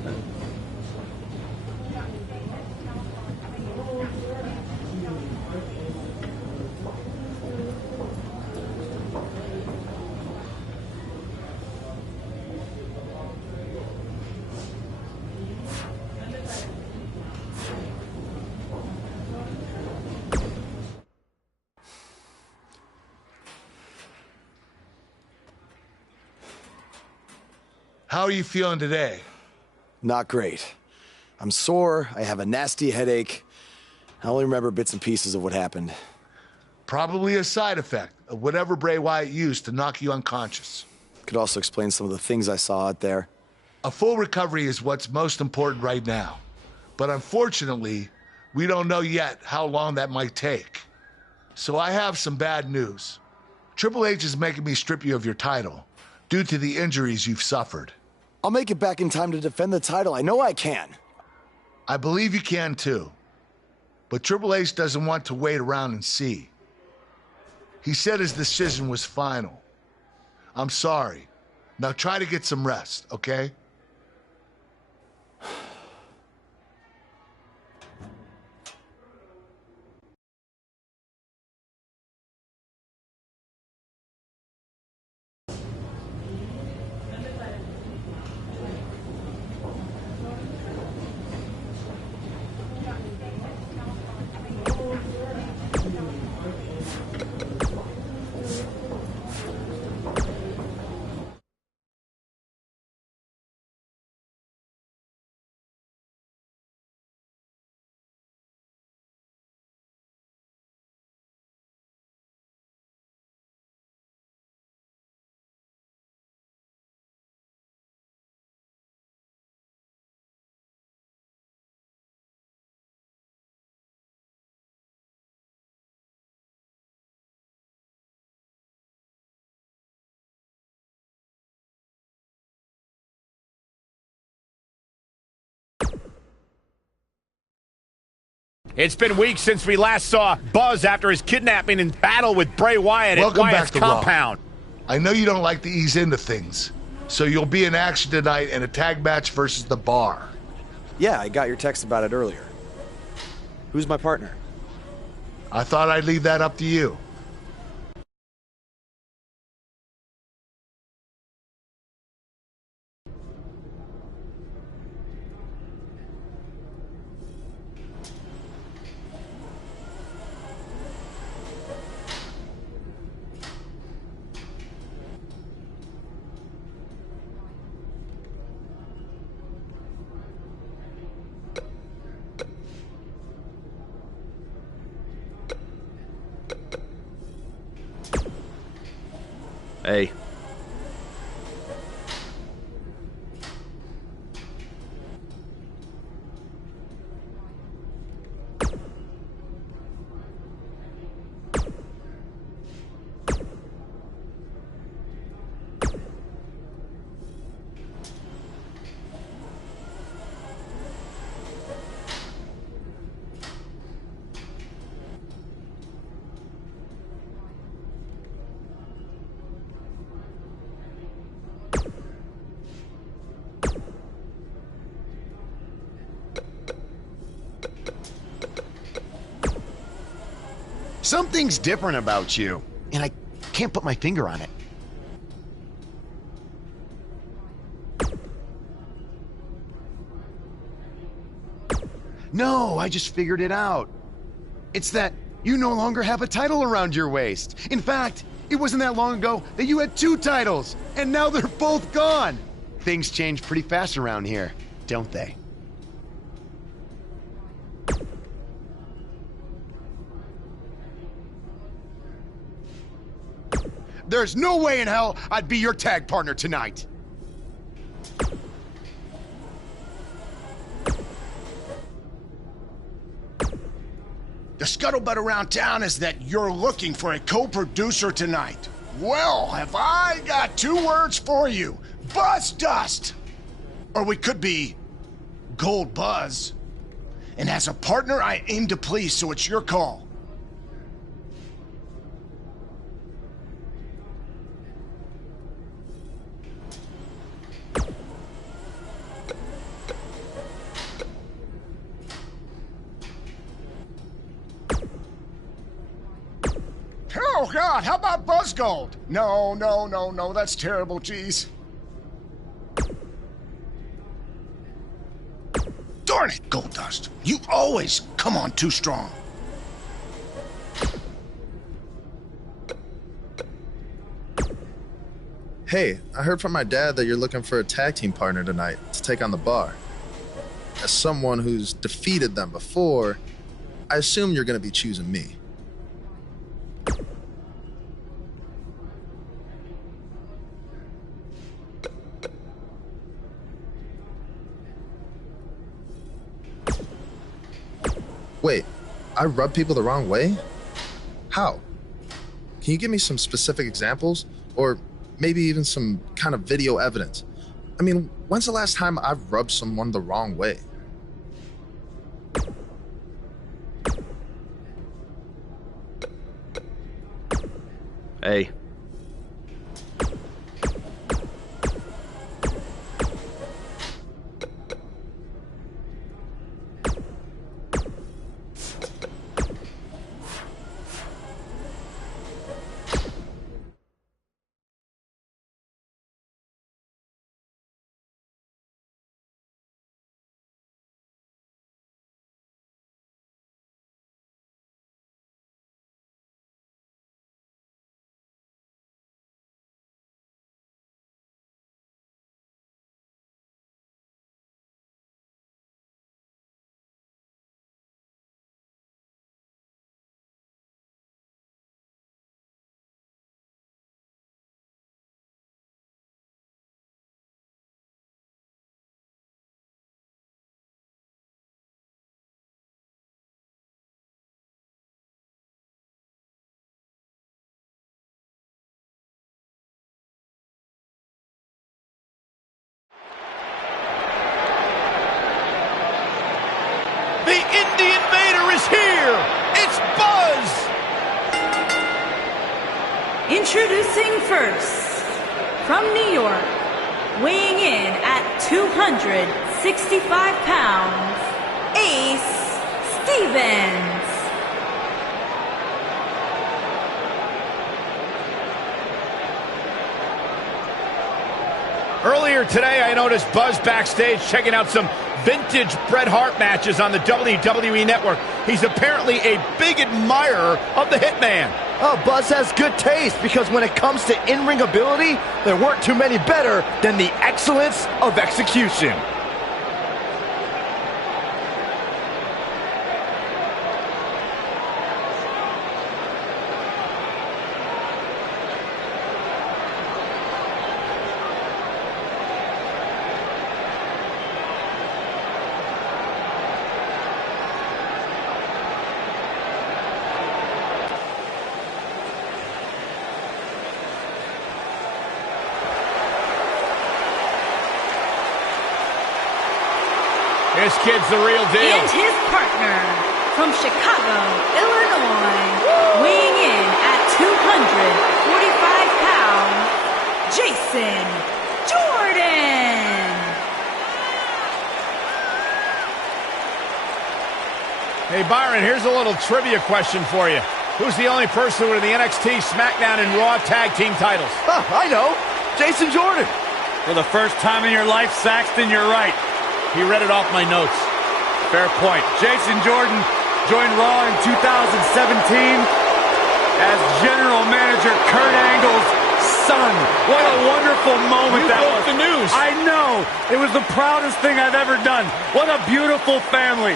How are you feeling today? Not great. I'm sore, I have a nasty headache. I only remember bits and pieces of what happened. Probably a side effect of whatever Bray Wyatt used to knock you unconscious. Could also explain some of the things I saw out there. A full recovery is what's most important right now. But unfortunately, we don't know yet how long that might take. So I have some bad news. Triple H is making me strip you of your title due to the injuries you've suffered. I'll make it back in time to defend the title. I know I can. I believe you can too. But Triple H doesn't want to wait around and see. He said his decision was final. I'm sorry. Now try to get some rest, okay? It's been weeks since we last saw Buzz after his kidnapping and battle with Bray Wyatt at Wyatt's compound. I know you don't like to ease into things, so you'll be in action tonight in a tag match versus The Bar. Yeah, I got your text about it earlier. Who's my partner? I thought I'd leave that up to you. Hey. Something's different about you, and I can't put my finger on it. No, I just figured it out. It's that you no longer have a title around your waist. In fact, it wasn't that long ago that you had 2 titles, and now they're both gone. Things change pretty fast around here, don't they? There's no way in hell I'd be your tag partner tonight. The scuttlebutt around town is that you're looking for a co-producer tonight. Well, have I got 2 words for you. Buzz Dust! Or we could be Gold Buzz. And as a partner, I aim to please, so it's your call. Oh, God, how about Buzz Gold? No, that's terrible, jeez. Darn it, Gold Dust. You always come on too strong. Hey, I heard from my dad that you're looking for a tag team partner tonight to take on the Bar. As someone who's defeated them before, I assume you're going to be choosing me. Wait, I rub people the wrong way? How? Can you give me some specific examples? Or maybe even some kind of video evidence? I mean, when's the last time I've rubbed someone the wrong way? Hey. The Indie Invader is here! It's Buzz! Introducing first, from New York, weighing in at 265 pounds, Ace Stevens. Earlier today, I noticed Buzz backstage checking out some vintage Bret Hart matches on the WWE Network. He's apparently a big admirer of the Hitman. Oh, Buzz has good taste, because when it comes to in-ring ability, there weren't too many better than the excellence of execution. This kid's the real deal. And his partner, from Chicago, Illinois, weighing in at 245 pounds, Jason Jordan. Hey, Byron, here's a little trivia question for you. Who's the only person with the NXT, SmackDown, and Raw tag team titles? Huh, I know. Jason Jordan. For the first time in your life, Saxton, you're right. He read it off my notes. Fair point. Jason Jordan joined Raw in 2017 as General Manager Kurt Angle's son. What a wonderful moment that was. The news. I know. It was the proudest thing I've ever done. What a beautiful family.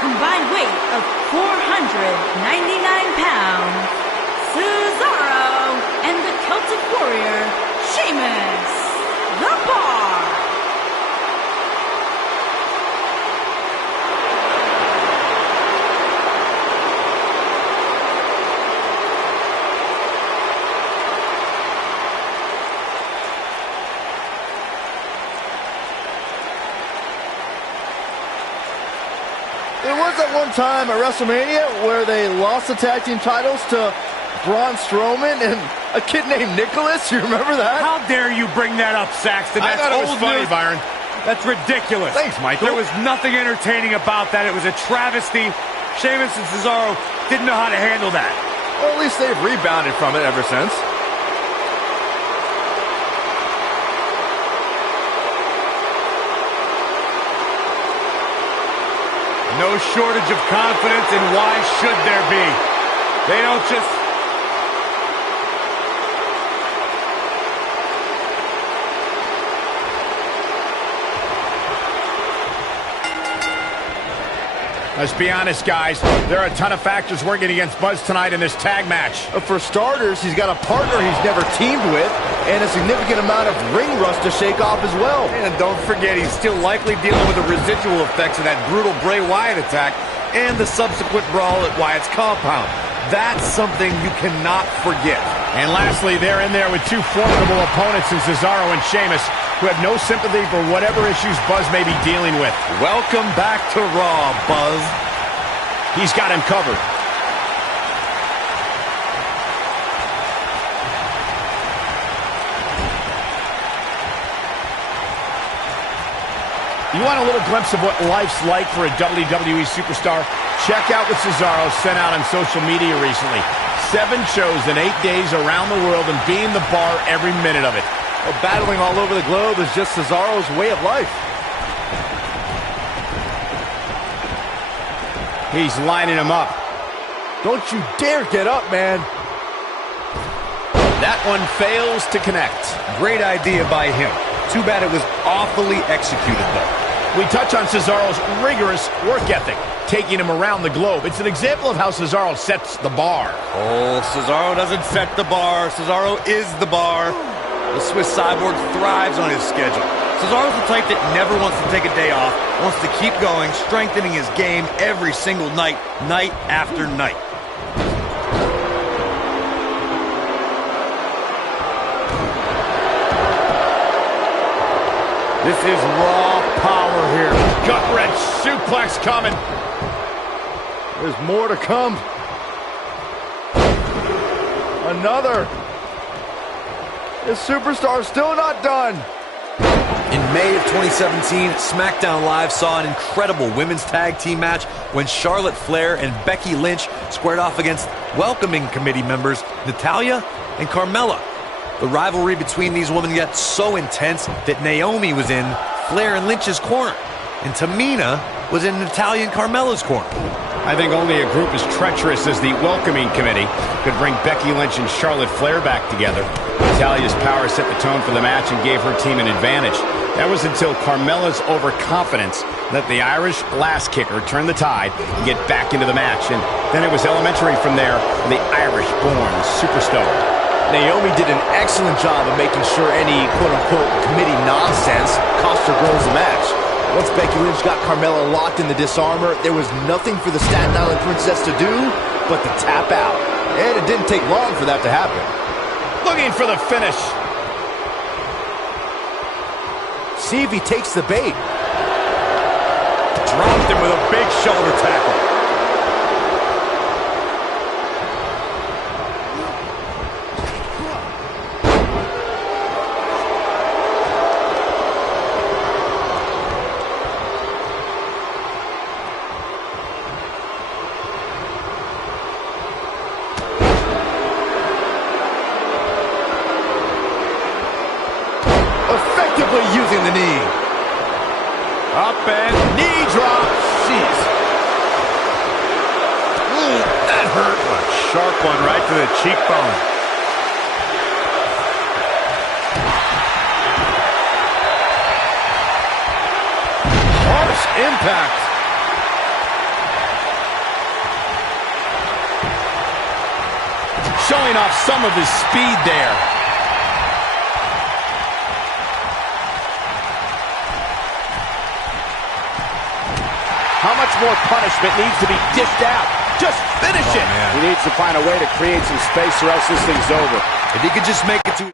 combined weight of 499 pounds, Cesaro and the Celtic Warrior, Sheamus, the Bar. There was that one time at WrestleMania where they lost the tag team titles to Braun Strowman and a kid named Nicholas. You remember that? How dare you bring that up, Saxton? I thought it was funny, Byron. That's ridiculous. Thanks, Michael. There was nothing entertaining about that. It was a travesty. Sheamus and Cesaro didn't know how to handle that. Well, at least they've rebounded from it ever since. No shortage of confidence, and why should there be? They don't just... Let's be honest, guys. There are a ton of factors working against Buzz tonight in this tag match. For starters, he's got a partner he's never teamed with, and a significant amount of ring rust to shake off as well. And don't forget, he's still likely dealing with the residual effects of that brutal Bray Wyatt attack and the subsequent brawl at Wyatt's compound. That's something you cannot forget. And lastly, they're in there with two formidable opponents in Cesaro and Sheamus, who have no sympathy for whatever issues Buzz may be dealing with. Welcome back to Raw, Buzz. He's got him covered. You want a little glimpse of what life's like for a WWE superstar? Check out what Cesaro sent out on social media recently. 7 shows in 8 days around the world and being the bar every minute of it. Well, battling all over the globe is just Cesaro's way of life. He's lining him up. Don't you dare get up, man. That one fails to connect. Great idea by him. Too bad it was awfully executed, though. We touch on Cesaro's rigorous work ethic, taking him around the globe. It's an example of how Cesaro sets the bar. Oh, Cesaro doesn't set the bar. Cesaro is the bar. The Swiss Cyborg thrives on his schedule. Cesaro's the type that never wants to take a day off, wants to keep going, strengthening his game every single night, night after night. This is raw power here. Gut-wrench suplex coming. There's more to come. Another. This superstar's still not done. In May of 2017, SmackDown Live saw an incredible women's tag team match when Charlotte Flair and Becky Lynch squared off against welcoming committee members Natalya and Carmella. The rivalry between these women got so intense that Naomi was in Flair and Lynch's corner, and Tamina was in Natalya and Carmella's corner. I think only a group as treacherous as the welcoming committee could bring Becky Lynch and Charlotte Flair back together. Natalya's power set the tone for the match and gave her team an advantage. That was until Carmella's overconfidence let the Irish glass kicker turn the tide and get back into the match. And then it was elementary from there for the Irish-born superstar. Naomi did an excellent job of making sure any quote-unquote committee nonsense cost her girls the match. Once Becky Lynch got Carmella locked in the disarmor, there was nothing for the Staten Island Princess to do but to tap out. And it didn't take long for that to happen. Looking for the finish. See if he takes the bait. Dropped him with a big shoulder tackle. Using the knee. Up and knee drop. Jeez. Ooh, that hurt. A sharp one right to the cheekbone. Harsh impact. Showing off some of his speed there. How much more punishment needs to be dished out? Just finish it! Man. He needs to find a way to create some space or else this thing's over. If he could just make it to...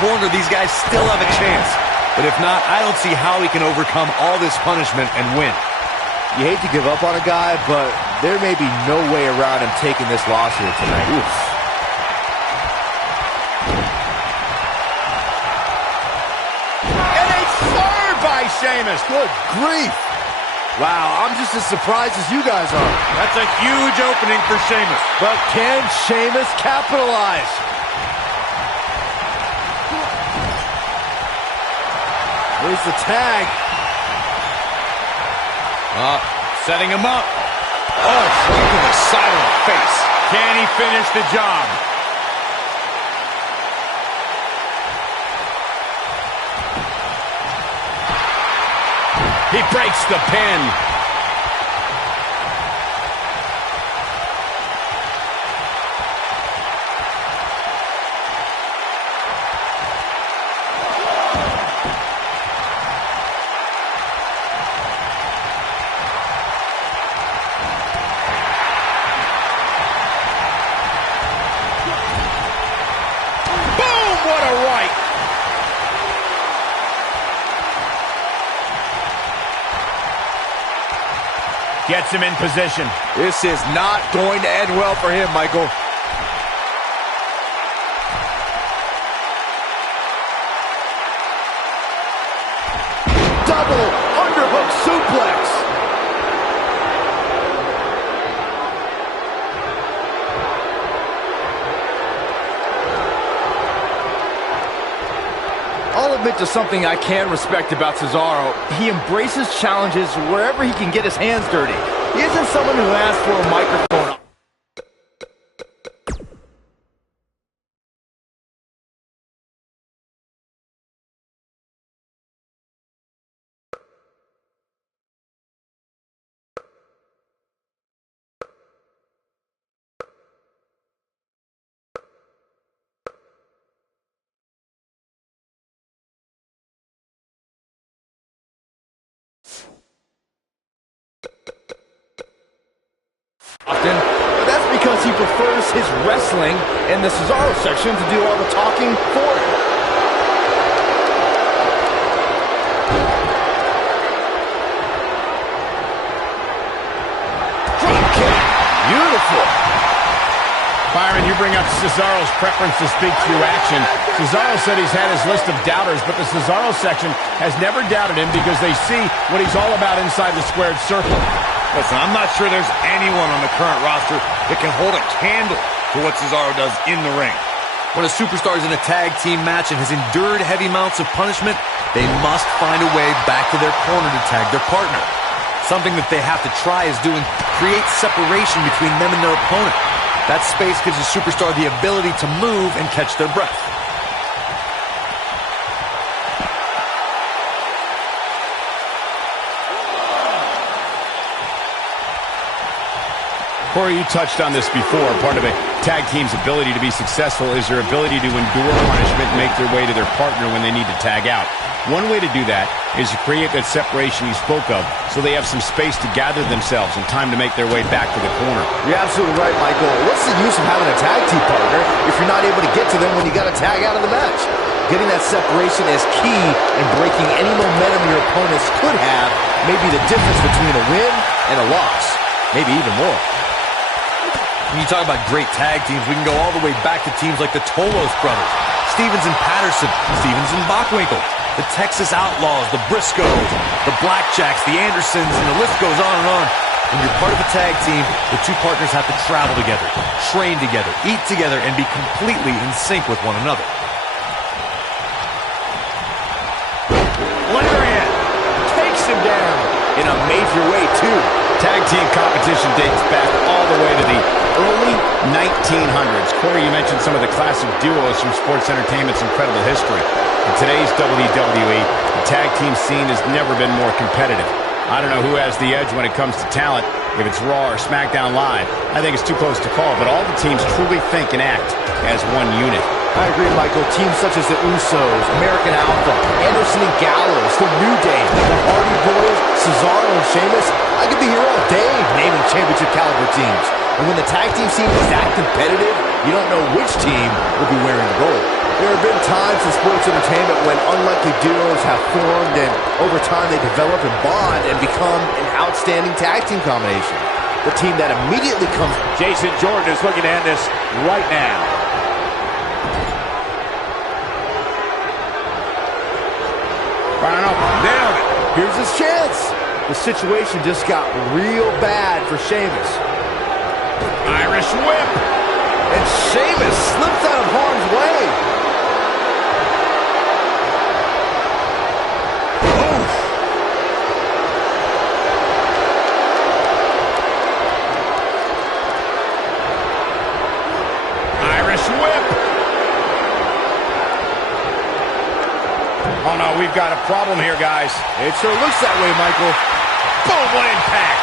corner, these guys still have a chance. But if not, I don't see how he can overcome all this punishment and win. You hate to give up on a guy, but there may be no way around him taking this loss here tonight. Oof. And a third by Sheamus. Good grief. Wow, I'm just as surprised as you guys are. That's a huge opening for Sheamus. But can Sheamus capitalize? Where's the tag? Setting him up. Oh, right to the side of the face. Can he finish the job? He breaks the pin. Gets him in position. This is not going to end well for him, Michael. Double underhook suplex. I'll admit to something I can respect about Cesaro. He embraces challenges wherever he can get his hands dirty. He isn't someone who asks for a microphone. Often, but that's because he prefers his wrestling in the Cesaro section to do all the talking for him. Drop kick. Beautiful. Byron, you bring up Cesaro's preference to speak through action. Cesaro said he's had his list of doubters, but the Cesaro section has never doubted him because they see what he's all about inside the squared circle. Listen, I'm not sure there's anyone on the current roster that can hold a candle to what Cesaro does in the ring. When a superstar is in a tag team match and has endured heavy amounts of punishment, they must find a way back to their corner to tag their partner. Something that they have to try is doing create separation between them and their opponent. That space gives a superstar the ability to move and catch their breath. Corey, you touched on this before. Part of a tag team's ability to be successful is their ability to endure punishment and make their way to their partner when they need to tag out. One way to do that is to create that separation you spoke of so they have some space to gather themselves and time to make their way back to the corner. You're absolutely right, Michael. What's the use of having a tag team partner if you're not able to get to them when you got to tag out of the match? Getting that separation is key in breaking any momentum your opponents could have, may be the difference between a win and a loss, maybe even more. When you talk about great tag teams, we can go all the way back to teams like the Tolos brothers, Stevens and Patterson, Stevens and Bockwinkel, the Texas Outlaws, the Briscoes, the Blackjacks, the Andersons, and the list goes on and on. When you're part of a tag team, the two partners have to travel together, train together, eat together, and be completely in sync with one another. Lariat takes him down in a major way, too. Tag team competition dates back all the way to the early 1900s. Corey, you mentioned some of the classic duos from sports entertainment's incredible history. In today's WWE, the tag team scene has never been more competitive. I don't know who has the edge when it comes to talent, if it's Raw or SmackDown Live. I think it's too close to call, but all the teams truly think and act as one unit. I agree, Michael. Teams such as the Usos, American Alpha, Anderson and Gallows, the New Day, the Hardy Boys, Cesaro and Sheamus. I could be here all day naming championship caliber teams. And when the tag team scene is that competitive, you don't know which team will be wearing the gold. There have been times in sports entertainment when unlikely duos have formed and over time they develop and bond and become an outstanding tag team combination. The team that immediately comes... Jason Jordan is looking to end this right now. Nailed it. Here's his chance. The situation just got real bad for Sheamus. Irish whip. And Sheamus slips out of harm's way. Oof. Irish whip. Oh, no, we've got a problem here, guys. It sure looks that way, Michael. Boom, what impact.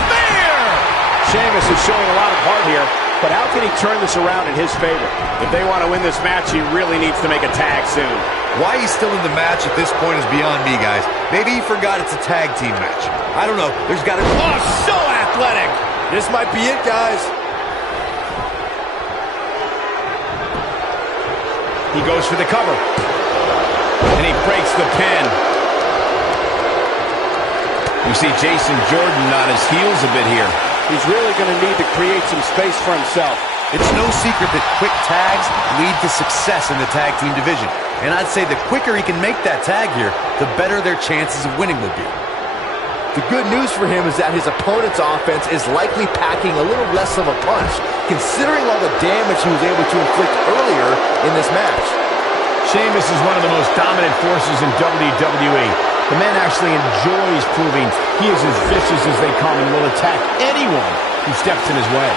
Spear! Sheamus is showing a lot of heart here, but how can he turn this around in his favor? If they want to win this match, he really needs to make a tag soon. Why he's still in the match at this point is beyond me, guys. Maybe he forgot it's a tag team match. I don't know. There's got to be... Oh, so athletic! This might be it, guys. He goes for the cover. And he breaks the pin. We see Jason Jordan on his heels a bit here. He's really going to need to create some space for himself. It's no secret that quick tags lead to success in the tag team division. And I'd say the quicker he can make that tag here, the better their chances of winning will be. The good news for him is that his opponent's offense is likely packing a little less of a punch, considering all the damage he was able to inflict earlier in this match. Sheamus is one of the most dominant forces in WWE. The man actually enjoys proving he is as vicious as they come and will attack anyone who steps in his way.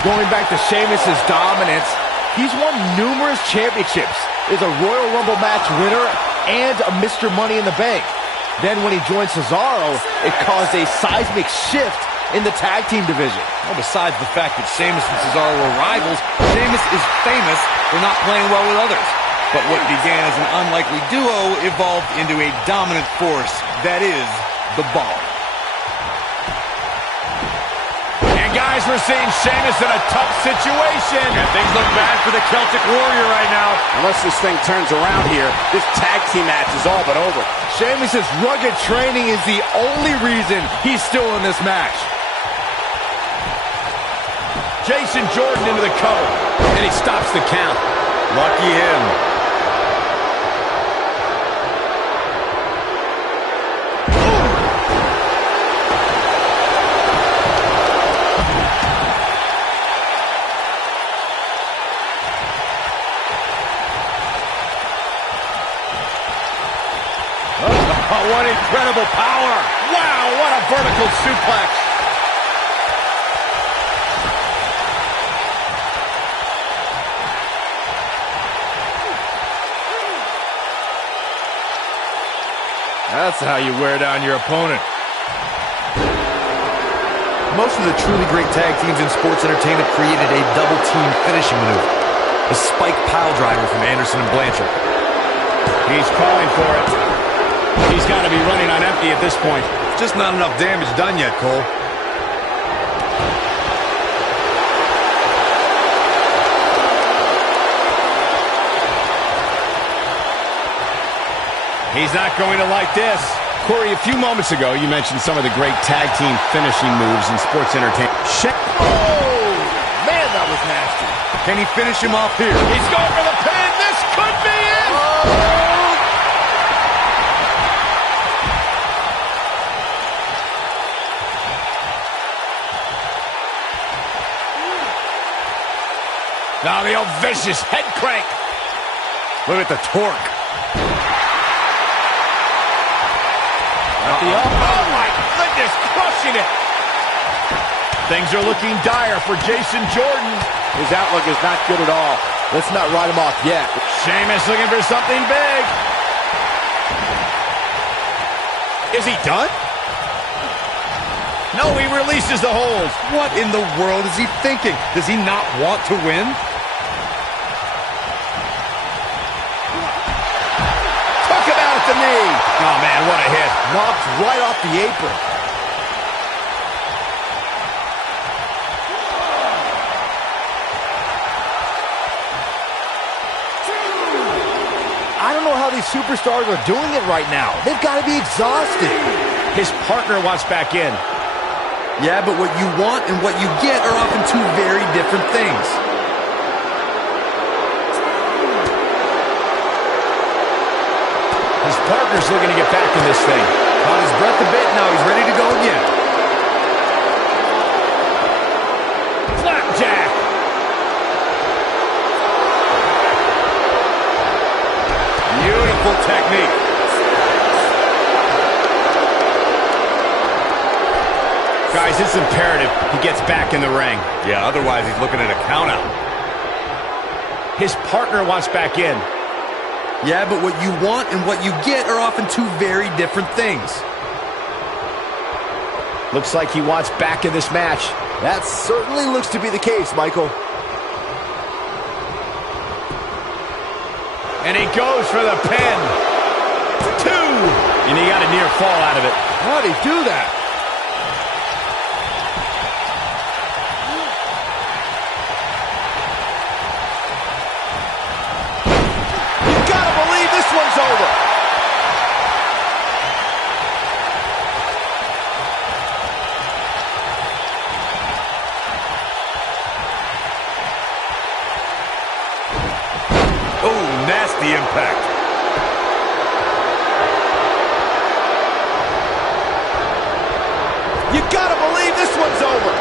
Going back to Sheamus' dominance, he's won numerous championships, is a Royal Rumble match winner, and a Mr. Money in the Bank. Then when he joined Cesaro, it caused a seismic shift in the tag team division. Well, besides the fact that Sheamus and Cesaro were rivals, Sheamus is famous for not playing well with others. But what began as an unlikely duo evolved into a dominant force that is the Bar. And guys, Guys, we're seeing Sheamus in a tough situation. And things look bad for the Celtic Warrior right now. Unless this thing turns around here, this tag team match is all but over. Sheamus' rugged training is the only reason he's still in this match. Jason Jordan into the cover. And he stops the count. Lucky him. Oh, what incredible power. Wow, what a vertical suplex. That's how you wear down your opponent. Most of the truly great tag teams in sports entertainment created a double team finishing maneuver. The spike pile driver from Anderson and Blanchard. He's calling for it. He's got to be running on empty at this point. Just not enough damage done yet, Cole. He's not going to like this. Corey, a few moments ago, you mentioned some of the great tag team finishing moves in sports entertainment. Oh, man, that was nasty. Can he finish him off here? He's going for the pin. This could be it. Oh. Now the old vicious head crank. Look at the torque. Oh, my goodness, crushing it. Things are looking dire for Jason Jordan. His outlook is not good at all. Let's not write him off yet. Sheamus looking for something big. Is he done? No, he releases the hold. What in the world is he thinking? Does he not want to win? Took him out at the knee. Oh, man, what a hit. Knocked right off the apron. I don't know how these superstars are doing it right now. They've got to be exhausted. His partner wants back in. Yeah, but what you want and what you get are often two very different things. His partner's looking to get back in this thing. Caught his breath a bit, now he's ready to go again. Flapjack. Beautiful technique. Guys, it's imperative he gets back in the ring. Yeah, otherwise he's looking at a countout. His partner wants back in. Yeah, but what you want and what you get are often two very different things. Looks like he wants back in this match. That certainly looks to be the case, Michael. And he goes for the pin. 2. And he got a near fall out of it. How'd he do that? This one's over. Oh, nasty impact. You gotta believe this one's over.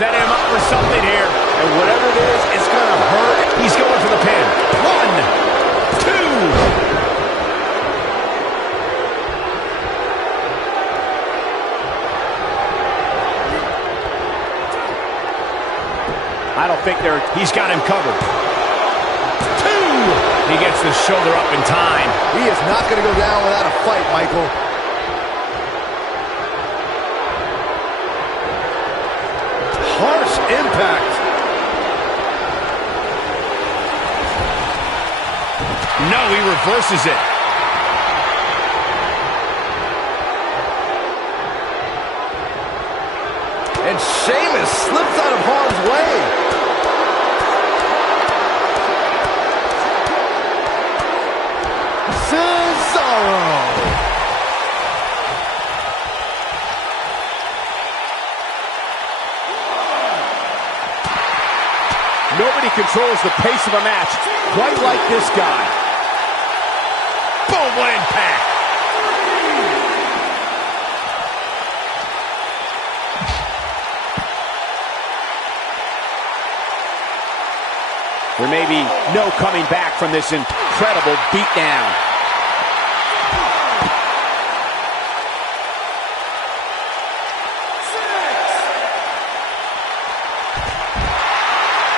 Set him up for something here. And whatever it is, it's going to hurt. He's going for the pin. 1, 2. I don't think he's got him covered. 2. He gets the shoulder up in time. He is not going to go down without a fight, Michael. Harsh impact. No, he reverses it. Nobody controls the pace of a match quite like this guy. Boom, what impact. There may be no coming back from this incredible beatdown.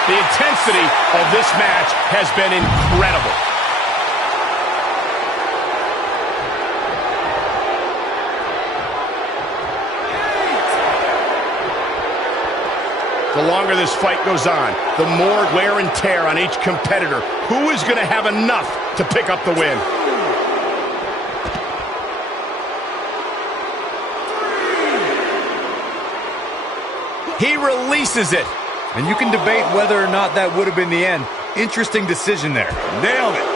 The intensity of this match has been incredible. The longer this fight goes on, the more wear and tear on each competitor. Who is going to have enough to pick up the win? He releases it. And you can debate whether or not that would have been the end. Interesting decision there. Nailed it.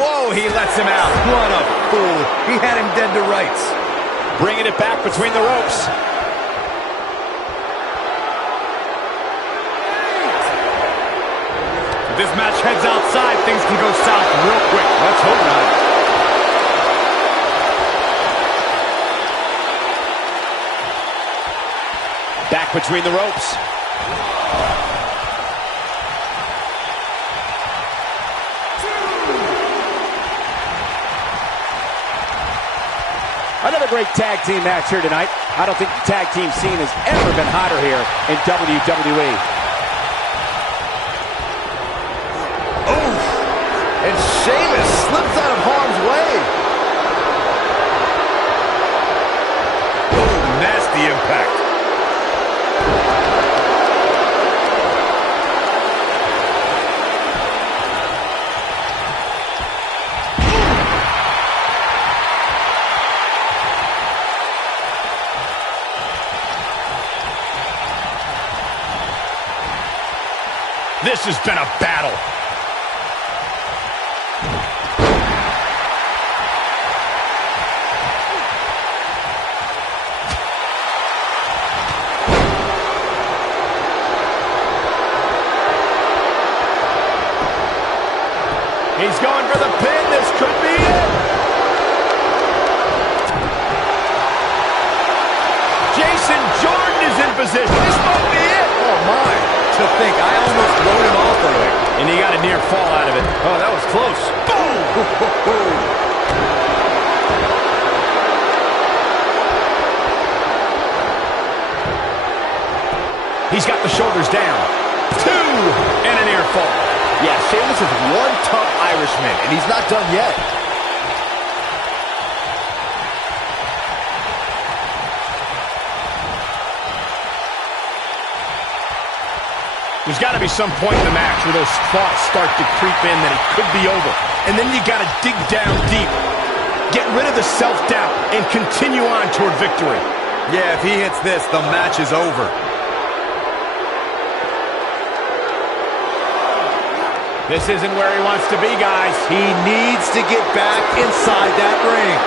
Whoa, he lets him out. What a fool. He had him dead to rights. Bringing it back between the ropes. If this match heads outside, things can go south real quick. Let's hope not. Back between the ropes. Another great tag team match here tonight. I don't think the tag team scene has ever been hotter here in WWE. Oh, and Sheamus slips out of harm's way. Oh, nasty impact. This has been a battle. He's going for the pin. This could be it. Jason Jordan is in position. This might be it. Oh, my. To think, I almost wrote him off early. And he got a near fall out of it. Oh, that was close. Boom! He's got the shoulders down. 2 and a near fall. Yeah, Sheamus is one tough Irishman, and he's not done yet. There's got to be some point in the match where those thoughts start to creep in that it could be over. And then you got to dig down deep. Get rid of the self-doubt and continue on toward victory. Yeah, if he hits this, the match is over. This isn't where he wants to be, guys. He needs to get back inside that ring.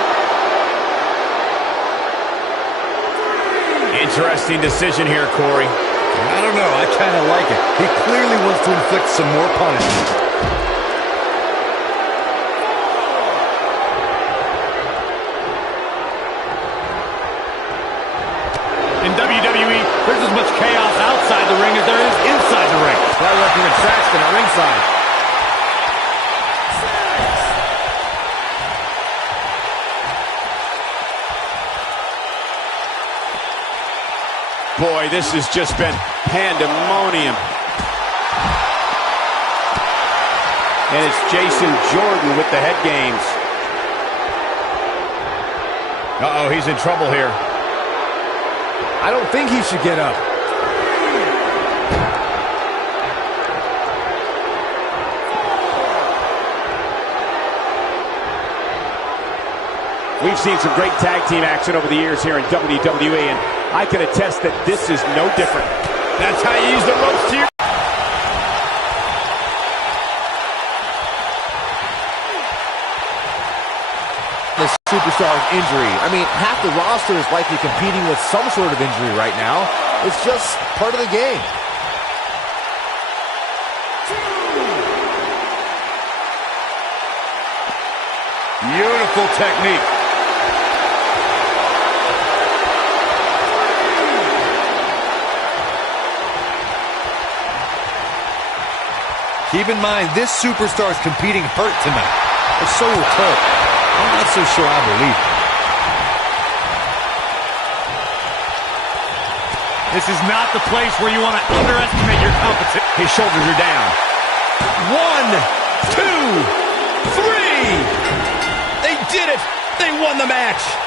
Interesting decision here, Corey. I don't know. I kind of like it. He clearly wants to inflict some more punishment. In WWE, there's as much chaos outside the ring as there is inside the ring. Try working with Saxton at ringside. Boy, this has just been pandemonium. And it's Jason Jordan with the head games. Uh-oh, he's in trouble here. I don't think he should get up. We've seen some great tag team action over the years here in WWE, and I can attest that this is no different. That's how you use the ropes to your... The superstar's injury. I mean, half the roster is likely competing with some sort of injury right now. It's just part of the game. Beautiful technique. Keep in mind, this superstar's competing hurt tonight. Or so we're told. I'm not so sure I believe it. This is not the place where you want to underestimate your competition. His shoulders are down. 1, 2, 3. They did it! They won the match!